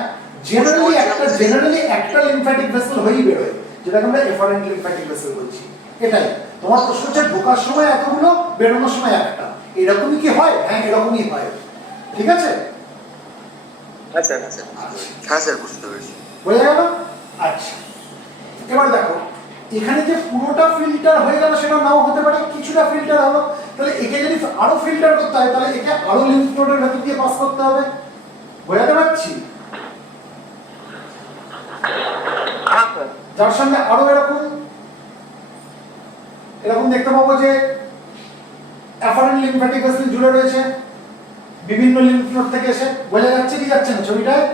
জেনারেলি একটা লিম্ফ্যাটিক ভেসেল হয়েই বেরোয়, যেটাকে আমরা এফারেন্ট লিম্ফ্যাটিক ভেসেল বলছি। এটাই তোমার প্রশ্ন হচ্ছে, ঢোকার সময় এতগুলো, বেরোনোর সময় একটা, এরকমই কি হয়? হ্যাঁ এরকমই হয়। ঠিক আছে? হ্যাঁ স্যার। হ্যাঁ স্যার, বুঝতে পেরেছি। বোঝা গেল? আচ্ছা, এবার দেখো, এখানে যে পুরোটা ফিল্টার হয়ে গেল সেটা নাও হতে পারে, কিছুটা ফিল্টার হলো। তাহলে একে যদি আরো ফিল্টার করতে হয়, তাহলে একে আরো লিম্ফ নোডের ভেতর দিয়ে পাস করতে হবে। বোঝাতে পারছি? যার সঙ্গে আরো এরকম দেখতে পাবো যে অ্যাফারেন্ট লিম্ফ্যাটিক ভেসেল জুড়ে রয়েছে বিভিন্ন লিম্ফ নোড থেকে এসে। বোঝা যাচ্ছে কি যাচ্ছে না ছবিটায়?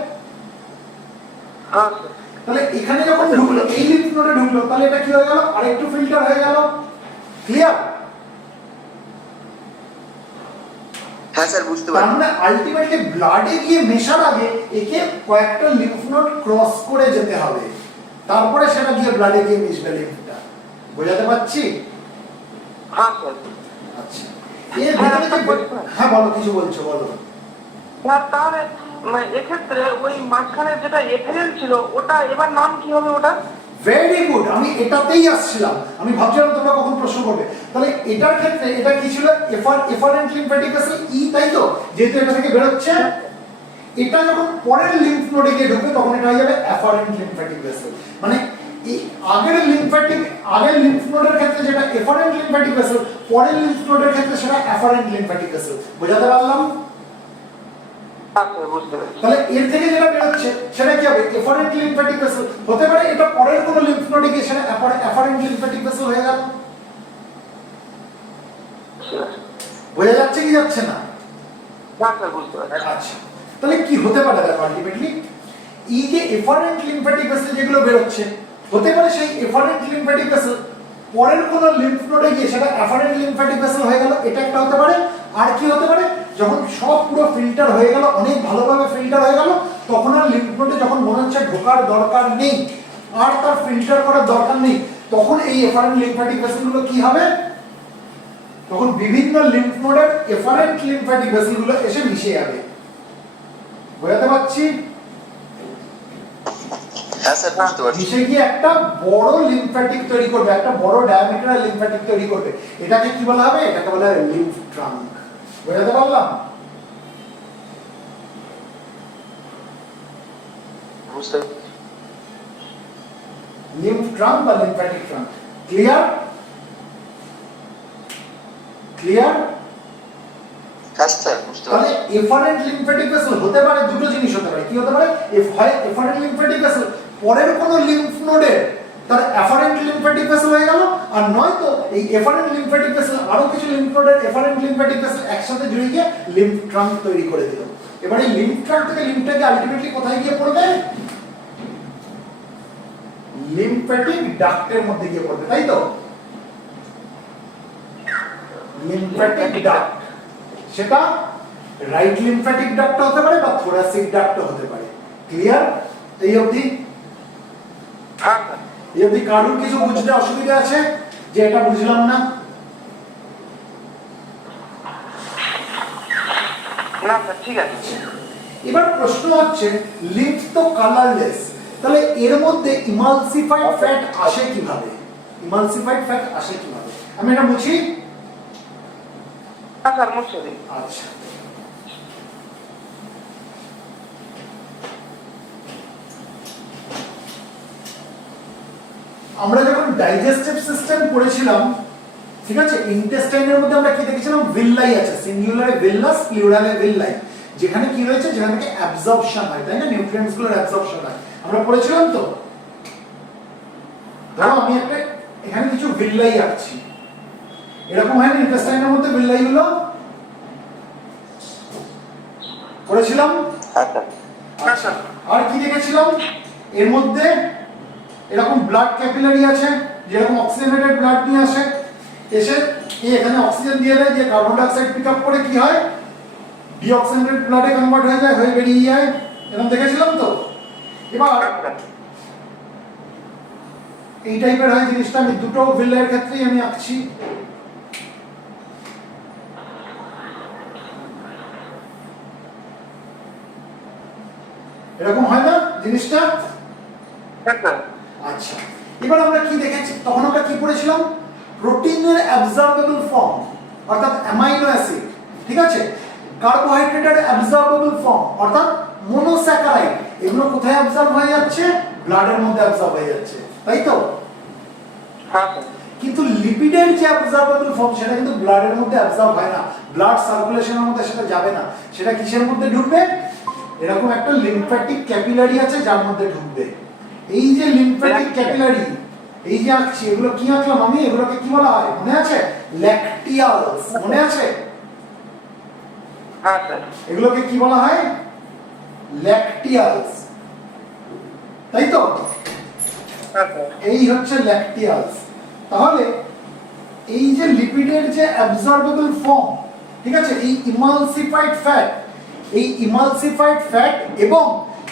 তাহলে এখানে যখন ঢুকলো, এই লিম্ফ নোডে ঢুকলো, তাহলে এটা কি হয়ে গেল? আরেকটু ফিল্টার হয়ে গেল। ক্লিয়ার? হ্যাঁ স্যার, বুঝতে পারছি। তার মানে আলটিমেটলি ব্লাডে গিয়ে মেশার আগে একে কয়েকটা লিম্ফ নোড ক্রস করে যেতে হবে, তারপরে সেটা গিয়ে ব্লাডে গিয়ে মিশবে লিম্ফটা। বোঝাতে পারছি? হ্যাঁ স্যার। আচ্ছা এর ভিতরে হ্যাঁ বলো, কিছু বলছো বলো। তাহলে এক্ষেত্রে ওই মাঝখানে যেটা এফএল ছিল ওটা এবার নাম কি হবে ওটা? ভেরি গুড, আমি এটাতেই আসছিলাম, আমি ভাবছিলাম তোমরা কখন প্রশ্ন করবে। তাহলে এটার ক্ষেত্রে এটা কি ছিল, এফারেন্ট লিম্ফ্যাটিক ভেসেল ই, তাই তো, যেহেতু এটা থেকে বেরোচ্ছে। এটা যখন পরের লিম্ফ নোডে গিয়ে ঢুকবে তখন এটা হয়ে যাবে অ্যাফারেন্ট লিম্ফ্যাটিক ভেসেল। মানে এই আগের লিম্ফ নোডের ক্ষেত্রে যেটা এফারেন্ট লিম্ফ্যাটিক ভেসেল, পরের লিম্ফ নোডের ক্ষেত্রে সেটা অ্যাফারেন্ট লিম্ফ্যাটিক ভেসেল। বোঝাতে পারলাম? তাহলে এর থেকে যেটা বেরোচ্ছে সেটা কি হবে, এফারেন্ট লিম্ফ্যাটিক ভেসেল হতে পারে। এটা পরের কোনো লিম্ফ নোডে গিয়ে সেটা অ্যাফারেন্ট লিম্ফ্যাটিক ভেসেল হয়ে গেল। বোঝা যাচ্ছে কি যাচ্ছে না? আচ্ছা, তাহলে কি হতে পারে দেখো, আলটিমেটলি এই যে এফারেন্ট লিম্ফ্যাটিক ভেসেল যেগুলো বেরোচ্ছে, হতে পারে সেই এফারেন্ট লিম্ফ্যাটিক ভেসেল পরের কোনো লিম্ফ নোডে গিয়ে সেটা অ্যাফারেন্ট লিম্ফ্যাটিক ভেসেল হয়ে গেল, এটা একটা হতে পারে। আর কি হতে পারে, যখন সব পুরো ফিল্টার হয়ে গেল, অনেক ভালোভাবে ফিল্টার হয়ে গেল, তখন আর লিম্ফ নোডে যখন মনে হচ্ছে ঢোকার দরকার নেই, আর তার ফিল্টার করার দরকার নেই, তখন এই এফারেন্ট লিম্ফ্যাটিক ভেসেলগুলো কি হবে, তখন বিভিন্ন লিম্ফ নোডের এফারেন্ট লিম্ফ্যাটিক ভেসেলগুলো এসে মিশে যাবে। বোঝাতে পারছি? হ্যাঁ স্যার, বুঝতে পারছি। মিশে গিয়ে একটা বড় লিম্ফ্যাটিক তৈরি করবে, একটা বড় ডায়ামিটার লিম্ফ্যাটিক তৈরি করবে। এটাকে কি বলা হবে, এটাকে বলা হয় লিম্ফ ট্রাঙ্ক। বোঝাতে পারলাম? বুঝতে লিম্ফ ট্রাঙ্ক বা লিম্ফ্যাটিক ট্রাঙ্ক। ক্লিয়ার? ক্লিয়ার? হ্যাঁ স্যার, বুঝতে তাহলে পারছি। এফারেন্ট লিম্ফ্যাটিক ভেসেল হতে পারে দুটো জিনিস হতে পারে। কি হতে পারে, হয় এফারেন্ট লিম্ফ্যাটিক ভেসেল পরের কোনো লিম্ফ নোডে তার অ্যাফারেন্ট লিম্ফ্যাটিক ভেসেল হয়ে গেল, আর নয়তো এই এফারেন্ট লিম্ফ্যাটিক ভেসেল আরো কিছু লিম্ফ নোডের এফারেন্ট লিম্ফ্যাটিক ভেসেল একসাথে জুড়ে গিয়ে লিম্ফ ট্রাঙ্ক তৈরি করে দিল। এবার এই লিম্ফ ট্রাঙ্ক থেকে লিম্ফটাকে আলটিমেটলি কোথায় গিয়ে পড়বে, লিম্ফ্যাটিক ডাক্টের মধ্যে গিয়ে পড়বে, তাই তো? লিম্ফ্যাটিক ডাক্ট, সেটা রাইট লিম্ফ্যাটিক ডাক্ট হতে পারে বা থোরাসিক ডাক্ট হতে পারে। ক্লিয়ার? এই অবধি? এই অবধি কারোর কিছু বুঝতে অসুবিধা আছে যে এটা বুঝলাম না? না স্যার, ঠিক আছে। এবার প্রশ্ন হচ্ছে, লিম্ফ তো কালারলেস, তাহলে এর মধ্যে ইমালসিফাইড ফ্যাট আসে কিভাবে? ইমালসিফাইড ফ্যাট আসে কিভাবে? আমি এটা মুছি। হ্যাঁ স্যার, মুছে দিন। আচ্ছা, আমরা যখন ডাইজেস্টিভ সিস্টেম পড়েছিলাম, ঠিক আছে, ইন্টেস্টাইনের মধ্যে আমরা কি দেখেছিলাম, ভিল্লাই আছে, সিঙ্গুলারে ভিল্লাস, প্লুরালে ভিল্লাই, যেখানে কি রয়েছে, যেখান থেকে অ্যাবজর্পশন হয়, তাই না, নিউট্রিয়েন্টস গুলোর অ্যাবজর্পশন হয়, আমরা পড়েছিলাম তো। ধরো আমি একটা এখানে কিছু ভিল্লাই আঁকছি, এরকম হয় না ইন্টেস্টাইনের মধ্যে ভিল্লাই গুলো, পড়েছিলাম। আচ্ছা, আর কি দেখেছিলাম, এর মধ্যে এরকম ব্লাড ক্যাপিলারি আছে, যেরকম অক্সিজেনেটেড ব্লাড নিয়ে আসে, এসে এখানে অক্সিজেন দিয়ে দেয়, দিয়ে carbon die oxide pick up করে কি হয়, ডিঅক্সিজেনেটেড ব্লাডে কনভার্ট হয়ে যায়, হয়ে বেরিয়ে যায়, এরকম দেখেছিলাম তো। এবার এই টাইপের হয় জিনিসটা, আমি দুটো ভিল্লাইয়ের ক্ষেত্রেই আমি আঁকছি। এরকম হয় না জিনিসটা? আচ্ছা, এবার আমরা কি দেখেছি, তখন আমরা কি পড়েছিলাম, প্রোটিনের অ্যাবজর্বেবল ফর্ম অর্থাৎ অ্যামাইনো অ্যাসিড, ঠিক আছে, কার্বোহাইড্রেটের অ্যাবজর্বেবল ফর্ম অর্থাৎ মোনোস্যাকারাইড, এগুলো কোথায় অ্যাবজর্ব হয়ে যাচ্ছে, ব্লাডের মধ্যে অ্যাবজর্ব হয়ে যাচ্ছে, তাই তো? হ্যাঁ। কিন্তু লিপিডের যে অ্যাবজর্বেবল ফর্ম সেটা কিন্তু ব্লাডের মধ্যে অ্যাবজর্ব হয় না, ব্লাড সার্কুলেশনের মধ্যে সেটা যাবে না, সেটা কিসের মধ্যে ঢুকবে, এরকম একটা লিম্ফ্যাটিক ক্যাপিলারি আছে যার মধ্যে ঢুকবে। এই যে লিম্ফ্যাটিক ক্যাপিলারি, এই যে আঁকছি, এগুলো কি আঁকলাম আমি, এগুলোকে কি বলা হয় মনে আছে, ল্যাকটিয়ালস, মনে আছে? হ্যাঁ স্যার। এগুলোকে কি বলা হয়, ল্যাকটিয়ালস, তাই তো? এই হচ্ছে ল্যাকটিয়ালস। তাহলে এই যে লিপিডের যে অ্যাবজর্বেবল ফর্ম, ঠিক আছে, এই ইমালসিফাইড ফ্যাট, এই ইমালসিফাইড ফ্যাট এবং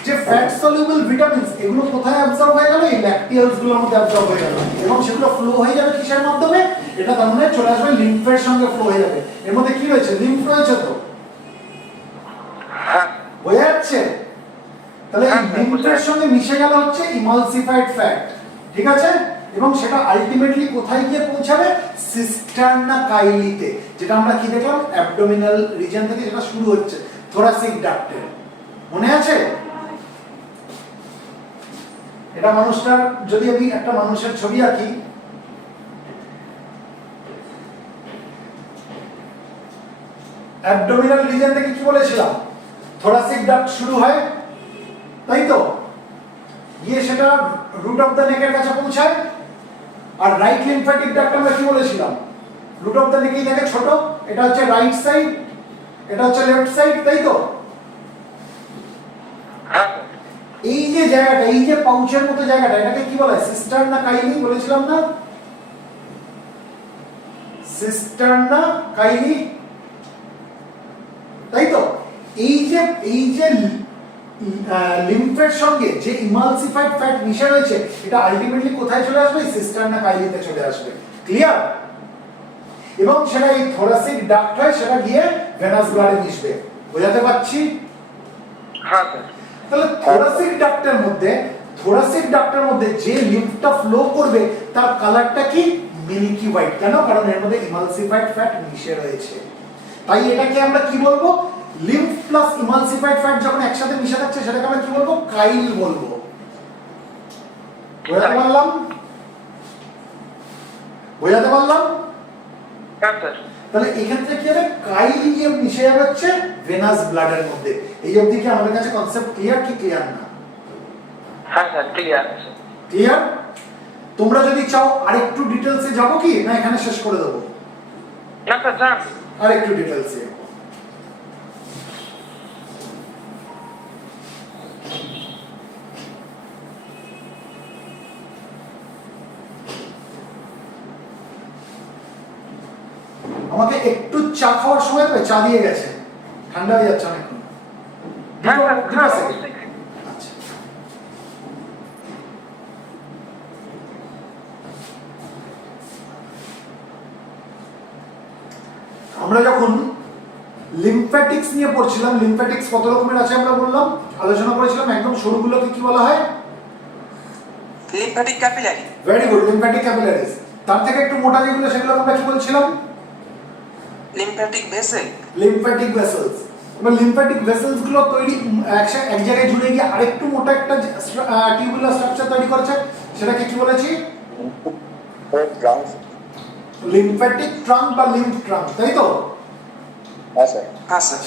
যে ফ্যাট সলিউবল ভিটামিনস, এগুলো কোথায় অ্যাবজর্ব হয়ে গেল, এই ল্যাকটিয়ালস গুলোর মধ্যে অ্যাবজর্ব হয়ে গেল, এবং সেগুলো ফ্লো হয়ে যাবে কিসের মাধ্যমে, এটা তার মানে চলে আসবে লিম্ফের সঙ্গে ফ্লো হয়ে যাবে। রয়েছে, লিম্ফ রয়েছে তো, হ্যাঁ বোঝা যাচ্ছে? তাহলে এই হ্যাঁ, হ্যাঁ, লিম্ফের সঙ্গে মিশে গেল হচ্ছে ইমালসিফাইড ফ্যাট, ঠিক আছে? এবং সেটা আলটিমেটলি কোথায় গিয়ে পৌঁছাবে? সিস্টার্না কাইলিতে, যেটা আমরা কি দেখলাম অ্যাবডোমিনাল রিজিয়ন থেকে যেটা শুরু হচ্ছে থোরাসিক ডাক্টে, মনে আছে? এটা মানুষটার, যদি আমি একটা মানুষের ছবি আঁকি, অ্যাবডোমিনাল রিজিয়ন থেকে কি বলেছিলাম থোরাসিক ডাক্ট শুরু হয়, তাই তো? গিয়ে সেটা রুট অফ দ্য নেকের কাছে পৌঁছায়। আর রাইট লিম্ফ্যাটিক ডাক্ট আমরা কি বলেছিলাম? রুট অফ দ্য নেকেই থাকে ছোট, এটা হচ্ছে রাইট সাইড, এটা হচ্ছে লেফট সাইড, তাই তো? হ্যাঁ এই যে জায়গাটা, এই যে পাউচের মতো জায়গাটা, এটাকে কি বলা হয়? সিস্টার্না কাইলি বলেছিলাম না? সিস্টার্না কাইলি, তাই তো? এই যে লিম্ফের সঙ্গে যে ইমালসিফাইড ফ্যাট মিশে রয়েছে, এটা আলটিমেটলি কোথায় চলে আসবে? সিস্টার্না কাইলিতে চলে আসবে। ক্লিয়ার? এবং সেটা এই থোরাসিক ডাক্ট হয়, সেটা গিয়ে ভেনাস ব্লাডে মিশবে। বোঝাতে পারছি? হ্যাঁ স্যার। তাহলে থোরাসিক ডাক্টের মধ্যে যে লিম্ফটা ফ্লো করবে তার কালারটা কি? Milky white. কেন? কারণ এর মধ্যে ইমালসিফাইড ফ্যাট মিশে রয়েছে। তাই এটাকে আমরা কি বলবো? লিম্ফ প্লাস ইমালসিফাইড ফ্যাট যখন একসাথে মিশে থাকছে সেটাকে আমরা কি বলবো? কাইল বলবো। বোঝাতে পারলাম? হ্যাঁ স্যার। তাহলে এক্ষেত্রে কি হবে? কাইল গিয়ে মিশে যাবে হচ্ছে ভেনাস ব্লাডের মধ্যে। এই অবধি কি আমাদের কাছে কনসেপ্ট ক্লিয়ার কি ক্লিয়ার না? হ্যাঁ স্যার ক্লিয়ার আছে। ক্লিয়ার? তোমরা যদি চাও আরেকটু ডিটেলসে যাবো কি, না এখানে শেষ করে দেবো? না স্যার যান। আরেকটু ডিটেলসে। আমাকে একটু চা খাওয়ার সময় দেবে? চা দিয়ে গেছে, ঠান্ডা হয়ে যাচ্ছে অনেকক্ষণ। হ্যাঁ স্যার, দুটো হ্যাঁ, সেকেন্ড। অবশ্যই। আচ্ছা, আমরা যখন লিম্ফ্যাটিক্স নিয়ে পড়ছিলাম, লিম্ফ্যাটিক্স কত রকমের আছে আমরা বললাম, আলোচনা করেছিলাম। একদম সরুগুলোকে কি বলা হয়? Lymphatic capillary. Very good, lymphatic capillaries. তার থেকে একটু মোটা যেগুলো, সেগুলো আমরা কি বলছিলাম? Lymphatic vessel. Lymphatic vessels. এবার লিম্ফ্যাটিক ভেসেলস গুলো তৈরি এক জায়গায় জুড়ে গিয়ে আরেকটু মোটা একটা টিউবুলার স্ট্রাকচার তৈরি করেছে, সেটাকে কি বলেছি? লিম্ফ্যাটিক ট্রাঙ্ক বা লিম্ফ ট্রাঙ্ক, তাই তো? হ্যাঁ স্যার। হ্যাঁ স্যার।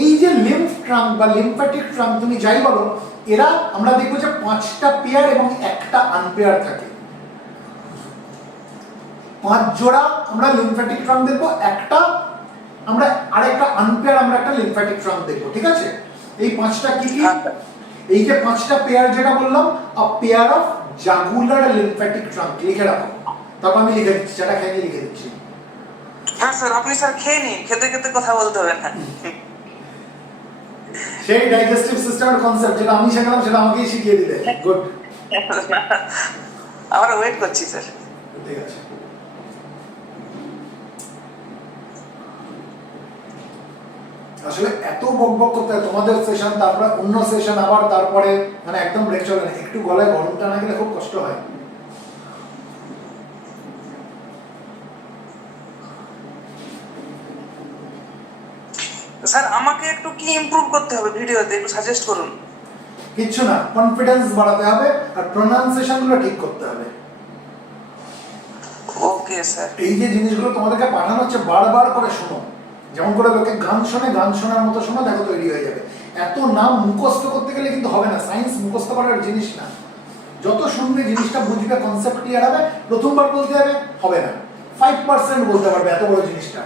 এই যে লিম্ফ ট্রাঙ্ক বা লিম্ফ্যাটিক ট্রাঙ্ক তুমি যাই বলো, এরা আমরা দেখবো যে 5টা পেয়ার এবং একটা আনপেয়ার থাকে। 5 জোড়া আমরা লিম্ফ্যাটিক ট্রাঙ্ক দেখবো, একটা আমরা আরেকটা আনপেয়ার আমরা একটা লিম্ফ্যাটিক ট্রাঙ্ক দেখবো, ঠিক আছে? এই 5টা কি কি? এই যে 5টা পেয়ার যেটা বললাম, a pair of jugular lymphatic trunk, লিখে রাখো। তারপর আমি লিখে দিচ্ছি, সেটা খেয়ে লিখে দিচ্ছি। হ্যাঁ স্যার, আপনি স্যার খেয়ে নিন, খেতে খেতে কথা বলতে হবে না। সেই ডাইজেস্টিভ সিস্টেমের কনসেপ্ট যেটা আমি শেখালাম, সেটা আমাকেই শিখিয়ে দিলে। গুড, আমরা ওয়েট করছি স্যার। ঠিক আছে। আসলে এত বকবক করতে হয়, তোমাদের সেশন, তারপরে অন্য সেশন, আবার তারপরে মানে একদম ব্রেক চলে না। একটু গলায় গরমটা না গেলে খুব কষ্ট হয়। স্যার আমাকে একটু কি ইমপ্রুভ করতে হবে ভিডিওতে, একটু সাজেস্ট করুন। কিচ্ছু না, কনফিডেন্স বাড়াতে হবে আর প্রোনাউন্সিয়েশন গুলো ঠিক করতে হবে। Okay sir. এই যে জিনিসগুলো তোমাদেরকে পাঠানো হচ্ছে, বারবার করে শোনো। যেমন করে লোকে গান শোনে, গান শোনার মতো শোনো, দেখো তৈরি হয়ে যাবে। এত নাম মুখস্থ করতে গেলে কিন্তু হবে না। সায়েন্স মুখস্থ করার জিনিস না। যত শুনবে জিনিসটা বুঝবে, কনসেপ্ট ক্লিয়ার হবে। প্রথমবার বলতে হবে না, 5% বলতে পারবে এত বড় জিনিসটা।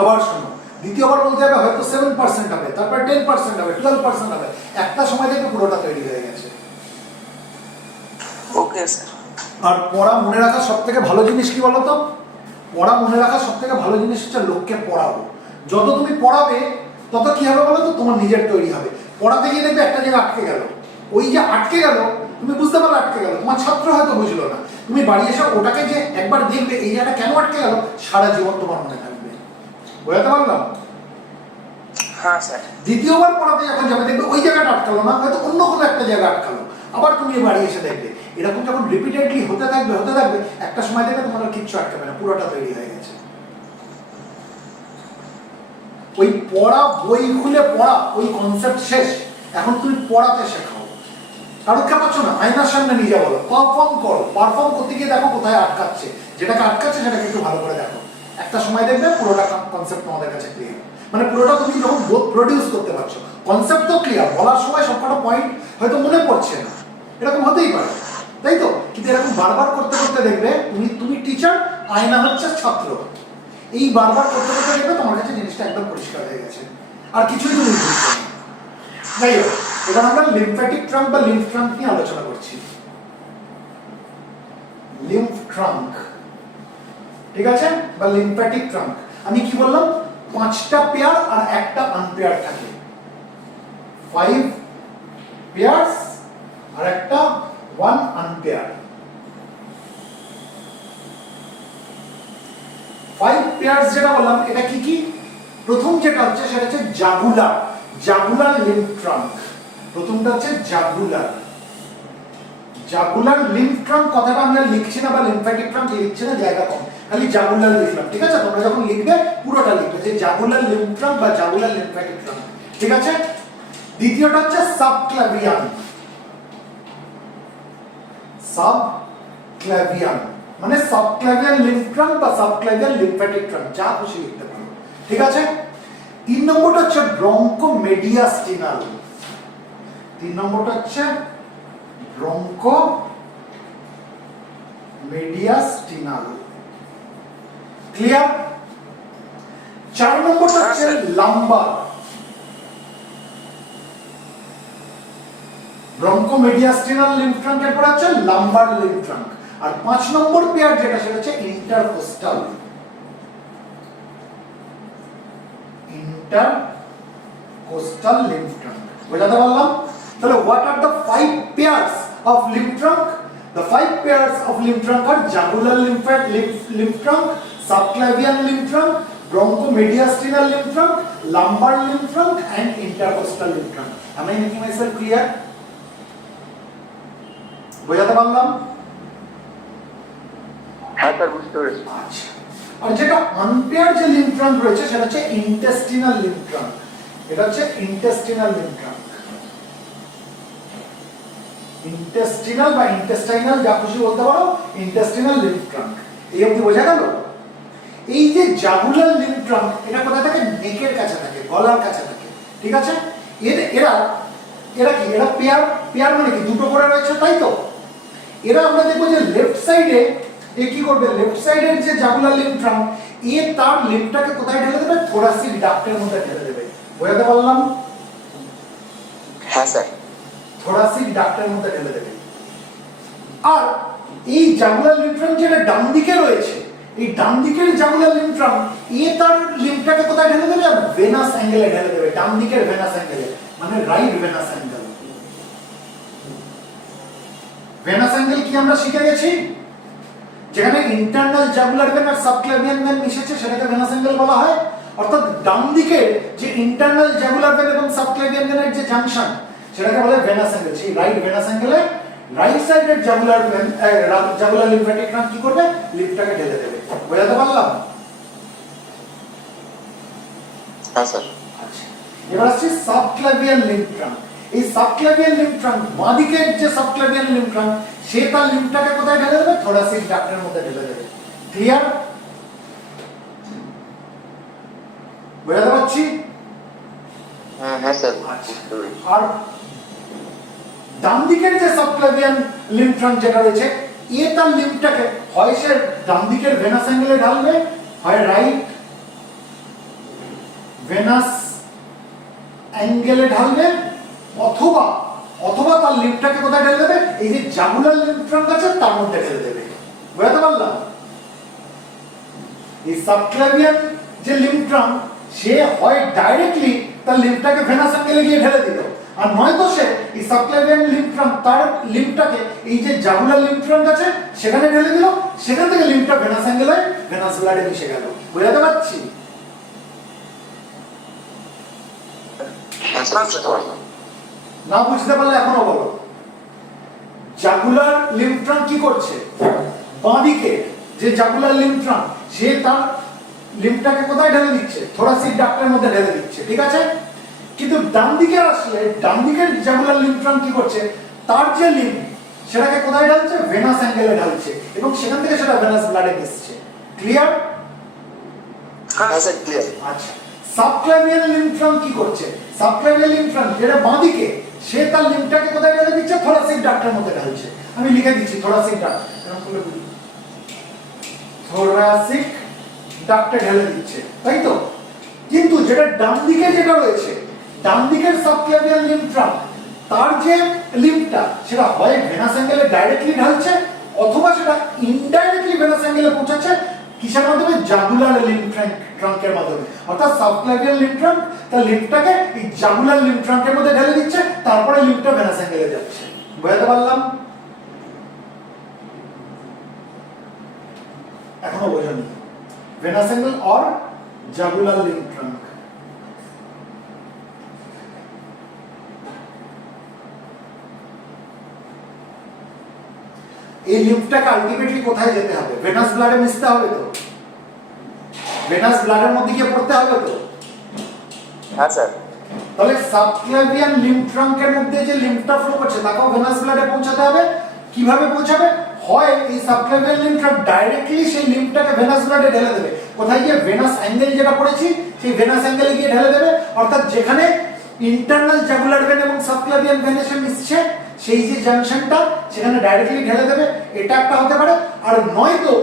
আবার শোনো, দ্বিতীয়বার বলতে হবে হয়তো 7% হবে, তারপর 10% হবে, 12% হবে। একটা সময় থেকে পুরোটা তৈরি হয়ে গেছে। Okay sir. আর পড়া মনে রাখার সব থেকে ভালো জিনিস কি বলতো? পড়া মনে রাখার সব থেকে ভালো জিনিস হচ্ছে লোককে পড়াবো। যত তুমি পড়াবে তত কি হবে বলো তো? তোমার নিজের তৈরি হবে। পড়াতে গিয়ে দেখবে একটা জায়গায় আটকে গেল, ওই যে আটকে গেল, তুমি বুঝতে পারলে আটকে গেল, তোমার ছাত্র হয়তো বুঝলো না। তুমি বাড়ি এসে ওটাকে যে একবার দেখবে এই জায়গাটা কেন আটকে গেল, সারা জীবন তোমার মনে থাকবে। বোঝাতে পারলাম? হ্যাঁ স্যার। দ্বিতীয়বার পড়াতে যখন যাবে দেখবে ওই জায়গাটা আটকালো না, হয়তো অন্য কোনো একটা জায়গা আটকালো, আবার তুমি বাড়ি এসে দেখবে। এরকম যখন রিপিটেডলি হতে থাকবে একটা সময় দেখবে তোমার আর কিচ্ছু আটকাবে না, পুরোটা তৈরি হয়ে গেছে। ওই পড়া, বই খুলে পড়া, ওই কনসেপ্ট শেষ। এখন তুমি পড়াতে শেখাও। রক্ষা পাচ্ছ না, আয়নার সামনে নিয়ে যাও, বলো পারফর্ম করো। পারফর্ম করতে গিয়ে দেখো কোথায় আটকাচ্ছে, যেটাকে আটকাচ্ছে সেটাকে একটু ভালো করে দেখো। একটা সময় দেখবে পুরোটা কনসেপ্ট তোমাদের কাছে ক্লিয়ার, মানে পুরোটা তুমি যখন প্রডিউস করতে পারছো। কনসেপ্ট তো ক্লিয়ার, বলার সময় সবকটা পয়েন্ট হয়তো মনে পড়ছে না, এরকম হতেই পারে, তাই তো? কিন্তু এরকম বারবার করতে করতে দেখবে তুমি টিচার, আয়না হচ্ছে ছাত্র। এই বারবার করতে করতে দেখবে তোমার কাছে জিনিসটা একদম পরিষ্কার হয়ে গেছে, আর কিছুই তুমি বুঝছো না। যাই হোক, এবার আমরা লিম্ফ্যাটিক ট্রাঙ্ক বা লিম্ফ ট্রাঙ্ক নিয়ে আলোচনা করছি। লিম্ফ ট্রাঙ্ক, ঠিক আছে, বা লিম্ফ্যাটিক ট্রাঙ্ক। আমি কি বললাম? 5টা পেয়ার আর একটা আনপেয়ার থাকে। 5 পেয়ারস আর একটা 1 আনপেয়ার। 5 পেয়ারস যেটা বললাম, এটা কি কি? প্রথম যেটা হচ্ছে সেটা হচ্ছে জাগুলার লিম্ফ ট্রাঙ্ক। প্রথমটা হচ্ছে জাগুলার লিম্ফ ট্রাঙ্ক। কথাটা আমি আর লিখছি না, বা লিম্ফ্যাটিক ট্রাঙ্ক লিখছি না, জায়গা কম, খালি জাগুলার লিখলাম, ঠিক আছে? তোমরা যখন লিখবে পুরোটা লিখবে যে জাগুলার লিম্ফ ট্রাঙ্ক বা জাগুলার লিম্ফ্যাটিক ট্রাঙ্ক, ঠিক আছে? দ্বিতীয়টা হচ্ছে সাবক্লাভিয়ান। মানে সাবক্লাভিয়ান লিম্ফ ট্রাঙ্ক বা সাবক্লাভিয়ান লিম্ফ্যাটিক ট্রাঙ্ক, যা খুশি লিখতে পারো, ঠিক আছে? 3 নম্বরটা হচ্ছে ব্রঙ্কোমেডিয়াস্টিনাল। 3 নম্বরটা হচ্ছে ব্রঙ্কোমেডিয়াস্টিনাল। ক্লিয়ার? 4 নম্বরটা হচ্ছে লাম্বার। ব্রঙ্কোমেডিয়াস্টিনাল লিম্ফ ট্রাঙ্কের পর হচ্ছে লাম্বার লিম্ফ ট্রাঙ্ক। আর 5 নম্বর পেয়ার যেটা সেটা হচ্ছে ইন্টারকোস্টাল লিম্ফ ট্রাঙ্ক। বোঝাতে পারলাম? তাহলে what are the 5 pairs of lymph trunk? The 5 pairs of lymph trunk are jugular lymph trunk, subclavian lymph trunk, bronchomediastinal lymph trunk, lumbar lymph trunk, and intercostal lymph trunk. Am I making myself clear? বোঝাতে পারলাম? হ্যাঁ sir, বুঝতে পেরেছি। আচ্ছা, আর যেটা unpair যে lymph trunk রয়েছে সেটা হচ্ছে ইন্টেস্টিনাল লিম্ফ ট্রাঙ্ক। এটা হচ্ছে ইন্টেস্টিনাল লিম্ফ ট্রাঙ্ক। ইন্টেস্টিনাল বা ইন্টেস্টাইনাল, যা খুশি বলতে পারো, ইন্টেস্টিনাল লিম্ফ ট্রাঙ্ক। এই অবধি বোঝা গেল? এই যে জাগুলার লিম্ফ ট্রাঙ্ক, এটা কোথায় থাকে? নেকের কাছে থাকে, গলার কাছে থাকে, ঠিক আছে? এরা কি? এরা পেয়ার মানে কি? দুটো করে রয়েছে, তাই তো? এরা আমরা দেখবো যে লেফট সাইডে কি করবে? লেফট সাইডের যে জাগুলার লিম্ফ ট্রাঙ্ক, তার লিম্ফটাকে কোথায় ঢেলে দেবে? থোরাসিক ডাক্টের মধ্যে ঢেলে দেবে। বোঝাতে পারলাম? হ্যাঁ স্যার। থোরাসিক ডাক্টের মধ্যে ঢেলে দেবে। আর এই জাগুলার লিম্ফ ট্রাঙ্ক যেটা ডান দিকে রয়েছে, এই ডান দিকের জাগুলার লিম্ফ ট্রাঙ্ক, তার লিম্ফটাকে কোথায় ঢেলে দেবে? ভেনাস অ্যাঙ্গেলে ঢেলে দেবে, ডান দিকের ভেনাস অ্যাঙ্গেলে, মানে right venous angle. Venous angle কি আমরা শিখে গেছি? যেখানে ইন্টারনাল জাগুলার ভেন আর সাবক্লাভিয়ান ভেন মিশেছে সেটাকে ভেনাস অ্যাঙ্গেল বলা হয়। অর্থাৎ ডান দিকের যে ইন্টারনাল জাগুলার ভেন এবং সাবক্লাভিয়ান ভেনের যে জাংশন, সেটাকে বলে ভেনাস অ্যাঙ্গেল। সেই রাইট ভেনাস অ্যাঙ্গেলে রাইট সাইডের জাগুলার ভেন, জাগুলার লিম্ফ্যাটিক ট্রাঙ্ক কি করবে? লিম্ফটাকে ঢেলে দেবে। বোঝাতে পারলাম? হ্যাঁ স্যার। আচ্ছা, এবার আসছে সাবক্লাভিয়ান লিম্ফ ট্রাঙ্ক। এই সাবক্লাভিয়ান লিম্ফ ট্রাঙ্ক, বাঁ দিকের যে সাবক্লাভিয়ান লিম্ফ ট্রাঙ্ক, সে তার লিম্ফটাকে কোথায় ঢেলে দেবে? থোরাসিক ডাক্টের মধ্যে ঢেলে দেবে। ক্লিয়ার? বোঝাতে পারছি? হ্যাঁ স্যার। আর ডান দিকের যে সাবক্লাভিয়ান লিম্ফ ট্রাঙ্ক যেটা রয়েছে, তার লিম্ফটাকে হয় সে ডান দিকের ভেনাস অ্যাঙ্গেলে ঢালবে, হয় রাইট ভেনাস অ্যাঙ্গেলে ঢালবে, অথবা তার লিম্ফটাকে কোথায় ঢেলে দেবে? এই যে জাগুলার লিম্ফ ট্রাঙ্ক আছে তার মধ্যে ঢেলে দেবে। বুঝতে পারলাম? এই সাবক্লাভিয়ান যে লিম্ফ ট্রাঙ্ক, সে হয় ডাইরেক্টলি তার লিম্ফটাকে ভেনাস অ্যাঙ্গেলে গিয়ে ঢেলে দিল, আর নয়তো সে এই সাবক্লাভিয়ান লিম্ফ ট্রাঙ্ক তার লিম্ফটাকে এই যে জাগুলার লিম্ফ ট্রাঙ্ক আছে সেখানে ঢেলে দিল, সেখান থেকে লিম্ফটা ভেনাস অ্যাঙ্গেলে ভেনাস ব্লাডে মিশে গেল। বুঝতে পারছি? আচ্ছা বুঝতে পারলাম। না বুঝতে পারলে এখনো বলো। জাগুলার লিম্ফ ট্রাঙ্ক কি করছে, বাঁদিকে যে জাগুলার লিম্ফ ট্রাঙ্ক সে তার লিম্ফটাকে কোথায় ঢেলে দিচ্ছে, থোরাসিক ডাক্টের মধ্যে ঢেলে দিচ্ছে, ঠিক আছে। কিন্তু ডান দিকে আসলে ডান দিকের জাগুলার লিম্ফ ট্রাঙ্ক কি করছে, তার যে লিম্ফ সেটাকে কোথায় ঢালছে, ভেনাস অ্যাঙ্গেলে ঢালছে এবং সেখান থেকে সেটা ভেনাস ব্লাডে মিশছে। ক্লিয়ার? হ্যাঁ স্যার ক্লিয়ার। আচ্ছা, সাবক্লাভিয়ান লিম্ফ ট্রাঙ্ক কি করছে, সাবক্লাভিয়ান লিম্ফ ট্রাঙ্ক যেটা বাঁদিকে সে তার লিম্ফটাকে কোথায় ঢেলে দিচ্ছে, থোরাসিক ডাক্টের মধ্যে ঢালছে। আমি লিখে দিচ্ছি থোরাসিক ডাক্ট, থোরাসিক ডাক্টে ঢেলে দিচ্ছে, তাই তো। কিন্তু যেটা ডান দিকে যেটা রয়েছে, ডান দিকের সাবক্লাভিয়ান লিম্ফ ট্রাঙ্ক তার যে লিম্ফটা সেটা হয় ভেনাস অ্যাঙ্গেলে ডাইরেক্টলি ঢালছে অথবা সেটা ইনডাইরেক্টলি ভেনাস অ্যাঙ্গেলে পৌঁছাচ্ছে কিসের মাধ্যমে, জাগুলার লিম্ফ ট্রাঙ্কের মাধ্যমে। অর্থাৎ সাবক্লাভিয়ান লিম্ফ ট্রাঙ্ক তার লিম্ফটাকে এই জাগুলার লিম্ফ ট্রাঙ্কের মধ্যে ঢেলে দিচ্ছে, তারপরে লিম্ফটা ভেনাস অ্যাঙ্গেলে যাচ্ছে। বুঝতে পারলাম? এখনো বোঝেনি। Venous angle or jugular lymph trunk. এই লিম্ফটাকে আলটিমেটলি কোথায় যেতে হবে, ভেনাস ব্লাডে মিশতে হবে তো, ভেনাস ব্লাডের মধ্যে গিয়ে পড়তে হবে তো। হ্যাঁ স্যার। তাহলে সাবক্লাভিয়ান লিম্ফ ট্রাঙ্কের মধ্যে যে লিম্ফটা ফ্লো করছে তাকেও ভেনাস ব্লাডে পৌঁছাতে হবে। কিভাবে পৌঁছাবে, হয় এই সাবক্লাভিয়ান লিম্ফ ট্রাঙ্ক ডাইরেক্টলি সেই লিম্ফটাকে ভেনাস ব্লাডে ঢেলে দেবে, কোথায় গিয়ে, ভেনাস অ্যাঙ্গেল যেটা পড়েছি সেই ভেনাস অ্যাঙ্গেলে গিয়ে ঢেলে দেবে। অর্থাৎ যেখানে ইন্টারনাল জাগুলার ভেন এবং সাবক্লাভিয়ান ভেন এসে মিশছে সেই যে জাংশনটা সেখানে ডাইরেক্টলি ঢেলে দেবে, এটা একটা হতে পারে। আর নয়তো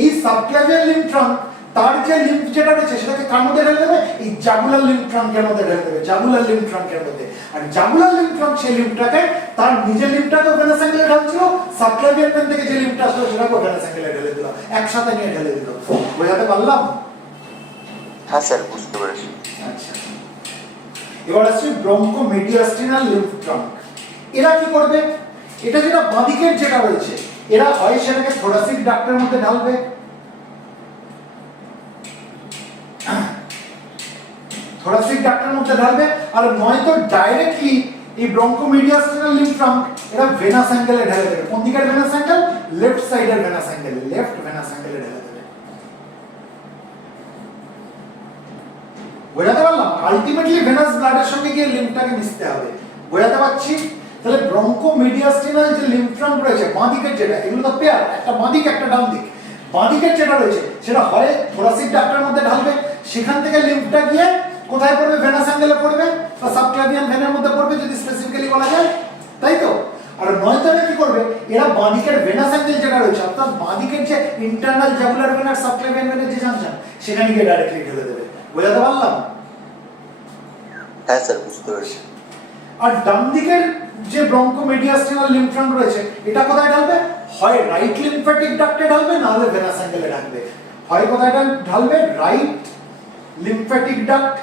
এই সাবক্লাভিয়ান লিম্ফ ট্রাঙ্ক তার যে লিম্ফ যেটা রয়েছে সেটাকে কার মধ্যে ঢেলে দেবে, এই জাগুলার লিম্ফ ট্রাঙ্কের মধ্যে ঢেলে দেবে, জাগুলার লিম্ফ ট্রাঙ্কের মধ্যে। আর জাগুলার লিম্ফ ট্রাঙ্ক সেই লিম্ফটাকে তার নিজের লিম্ফটাকে ভেনাস অ্যাঙ্গেলে ঢালছিল, সাবক্লাভিয়ান ভেন থেকে যে লিম্ফটা আসলো সেটাকে ভেনাস অ্যাঙ্গেলে ঢেলে দিল, একসাথে নিয়ে ঢেলে দিল। বোঝাতে পারলাম? হ্যাঁ স্যার বুঝতে পেরেছি। আচ্ছা, এবার আসছে ব্রঙ্কোমিডিয়াস্টিনাল লিম্ফ ট্রাঙ্ক। এরা কি করবে, এটা যেটা বাঁদিকের যেটা রয়েছে এরা হয় সেটাকে থোরাসিক ডাক্টের মধ্যে ঢালবে, থোরাসিক ডাক্টের মধ্যে ঢালবে, আর নয়তো ডাইরেক্টলি এই ব্রঙ্কোমিডিয়াস্টিনাল লিম্ফ ট্রাঙ্ক এরা ভেনাস অ্যাঙ্গেলে ঢেলে দেবে। কোন দিকের ভেনাস অ্যাঙ্গেল, লেফট সাইডের ভেনাস অ্যাঙ্গেলে, লেফট ভেনাস অ্যাঙ্গেলে ঢেলে দেবে। বোঝাতে পারলাম? আলটিমেটলি ভেনাস ব্লাডের সঙ্গে গিয়ে লিম্ফটাকে মিশতে হবে। বোঝাতে পারছি? তাহলে ব্রঙ্কোমিডিয়াস্টিনাল যে লিম্ফ ট্রাঙ্ক রয়েছে বাঁদিকের যেটা, এগুলো তো পেয়ার, একটা বাঁদিক একটা ডান দিক। বাঁদিকের যেটা রয়েছে সেটা হয় থোরাসিক ডাক্টের মধ্যে ঢালবে, সেখান থেকে লিম্ফটা গিয়ে কোথায় পড়বে, ভেনাস অ্যাঙ্গেলে পড়বে বা সাবক্লাভিয়ান ভেনের মধ্যে পড়বে যদি স্পেসিফিক্যালি বলা যায়, তাই তো। আর নয়তো কি করবে, এরা বাঁদিকের ভেনাস অ্যাঙ্গেল যেটা রয়েছে অর্থাৎ বাঁদিকের যে ইন্টারনাল জাগুলার ভেন আর সাবক্লাভিয়ান ভেনের যে জাংশন সেখানে গিয়ে ডাইরেক্টলি ঢেলে দেবে। বোঝাতে পারলাম? হ্যাঁ স্যার বুঝতে পেরেছি। আর ডান দিকের যে ব্রঙ্কোমিডিয়াস্টিনাল লিম্ফ ট্রাঙ্ক রয়েছে এটা কোথায় ঢালবে, হয় রাইট লিম্ফ্যাটিক ডাক্টে ঢালবে না হলে ভেনাস অ্যাঙ্গেলে ঢালবে। হয় কোথায় ঢালবে, রাইট লিম্ফ্যাটিক ডাক্ট।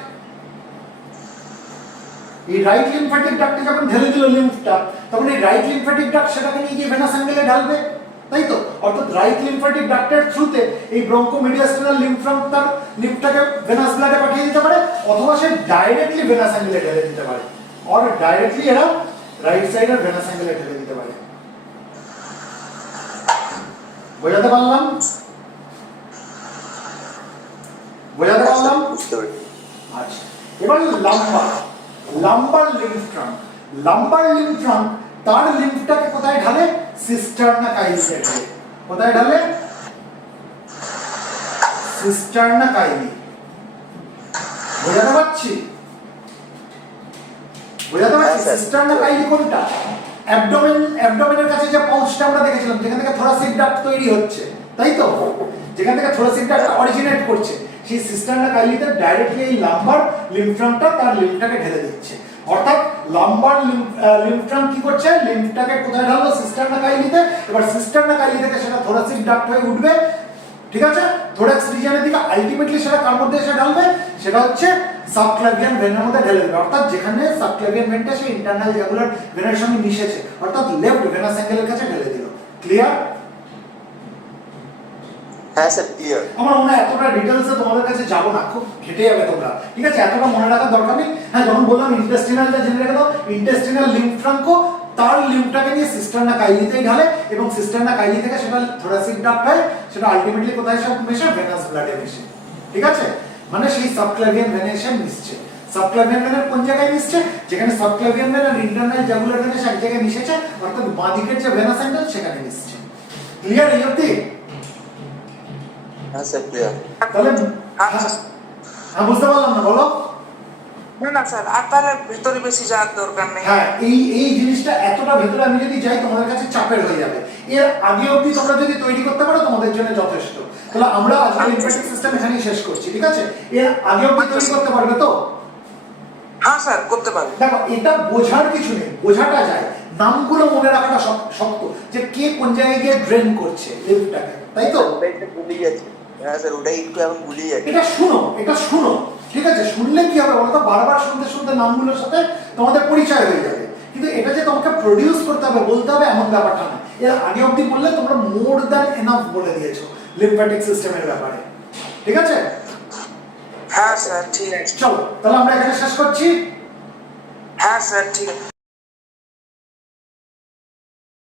এই রাইট লিম্ফ্যাটিক ডাক্টে যখন ঢেলে দিল লিম্ফটা তখন এই রাইট লিম্ফ্যাটিক ডাক্ট সেটাকে নিয়ে গিয়ে ভেনাস অ্যাঙ্গেলে ঢালবে, তাই তো। অর্থাৎ রাইট লিম্ফ্যাটিক ডাক্টের থ্রুতে এই ব্রঙ্কোমিডিয়াস্টিনাল লিম্ফ ট্রাঙ্ক তার লিম্ফটাকে ভেনাস ব্লাডে পাঠিয়ে দিতে পারে অথবা সে ডাইরেক্টলি ভেনাস অ্যাঙ্গেলে ঢেলে দিতে পারে, আর ডাইরেক্টলি এরা রাইট সাইডের ভেনাস অ্যাঙ্গেলে ঢেলে দিতে পারে। বোঝাতে পারলাম? বোঝাতে পারলাম? বুঝতে পেরেছি। আচ্ছা, এবার lumber lymph trunk. Lumber lymph trunk তার লিম্ফটাকে কোথায় ঢালে, সিস্টারনা কাইলিতে ঢালে। কোথায় ঢালে, সিস্টারনা কাইলি। বোঝাতে পারছি? বোঝাতে পারছি? সিস্টারনা কাইলি কোনটা, অ্যাবডোমেনের কাছে যে পাউচটা আমরা দেখেছিলাম যেখান থেকে থোরাসিক ডাক্ট তৈরি হচ্ছে, তাই তো, যেখান থেকে থোরাসিক ডাক্ট অরিজিনেট করছে, সেই সিস্টারনা কাইলিতে ডাইরেক্টলি এই লাম্বার লিম্ফ ট্রাঙ্কটা তার লিম্ফটাকে ঢেলে দিচ্ছে। অর্থাৎ লাম্বার লিম্ফ ট্রাঙ্ক কি করছে, লিম্ফটাকে কোথায় ঢাললো, সিস্টারনা কাইলিতে। এবার সিস্টারনা কাইলি থেকে সেটা থোরাসিক ডাক্ট হয়ে উঠবে, ঠিক আছে, থোরাক্স রিজিয়নের দিকে। আলটিমেটলি সেটা কার মধ্যে এসে ঢালবে, সেটা হচ্ছে সাবক্লাভিয়ান ভেনের মধ্যে ঢেলে দেবে। অর্থাৎ যেখানে সাবক্লাভিয়ান ভেনটা সেই ইন্টারনাল জাগুলার ভেনের সঙ্গে মিশেছে অর্থাৎ লেফট ভেনাস অ্যাঙ্গেলের কাছে ঢেলে দিল। ক্লিয়ার? হ্যাঁ স্যার ক্লিয়ার। আমার মনে হয় এতটা ডিটেলসে তোমাদের কাছে যাবো না, খুব ঘেটে যাবে তোমরা, ঠিক আছে? এতটা মনে রাখার দরকার নেই। হ্যাঁ, যখন বললাম ইন্টেস্টিনালটা জেনে রেখে দাও, ইন্টেস্টিনাল লিম্ফ ট্রাঙ্কও তার লিম্ফটাকে নিয়ে সিস্টারনা কাইলিতেই ঢালে এবং সিস্টারনা কাইলি থেকে সেটা থোরাসিক ডাক্ট হয়, সেটা আলটিমেটলি কোথায় সব মেশে? ভেনাস ব্লাডে মেশে, ঠিক আছে? মানে সেই সাবক্লাভিয়ান ভেনে এসে মিশছে। সাবক্লাভিয়ান ভেনের কোন জায়গায় মিশছে? যেখানে সাবক্লাভিয়ান ভেন আর ইন্টারনাল জাগুলার ভেনাস এক জায়গায় মিশেছে, অর্থাৎ বাঁ দিকের যে ভেনাস অ্যাঙ্গেল সেখানে মিশছে। ক্লিয়ার এই অবধি? হ্যাঁ স্যার ক্লিয়ার। তাহলে আচ্ছা। হ্যাঁ, বুঝতে পারলাম না, বলো। না স্যার, আর তাহলে ভিতরে বেশি যাওয়ার দরকার নেই। হ্যাঁ, এই জিনিসটা এতটা ভেতরে আমি যদি যাই তোমাদের কাছে চাপের হয়ে যাবে। এর আগে অবধি তোমরা যদি তৈরি করতে পারো তোমাদের জন্য যথেষ্ট। তাহলে আমরা আজকে লিম্ফ্যাটিক সিস্টেম এখানেই শেষ করছি, ঠিক আছে? এর আগে অবধি তৈরি করতে পারবে তো? হ্যাঁ স্যার, করতে পারি। দেখো, এটা বোঝার কিছু নেই, বোঝাটা যায়। নামগুলো মনে রাখাটা শক্ত, যে কে কোন জায়গায় গিয়ে ড্রেন করছে লিম্ফটাকে, তাই তো? ওটাই তো ভুলে যাচ্ছে। হ্যাঁ স্যার ওটাই একটু এখন ভুলে যাচ্ছে। এটা শুনো, এটা শুনো, ঠিক আছে? শুনলে কি হবে বলতো? বারবার শুনতে শুনতে নামগুলোর সাথে তোমাদের পরিচয় হয়ে যাবে। কিন্তু এটা যে তোমাকে প্রডিউস করতে হবে, বলতে হবে, এমন ব্যাপারটা না। এর আগে অবধি বললে তোমরা মোর দ্যান এনাফ বলে দিয়েছো লিম্ফ্যাটিক সিস্টেমের ব্যাপারে, ঠিক আছে? হ্যাঁ স্যার, ঠিক আছে। চলো তাহলে আমরা এখানে শেষ করছি। হ্যাঁ স্যার, ঠিক আছে।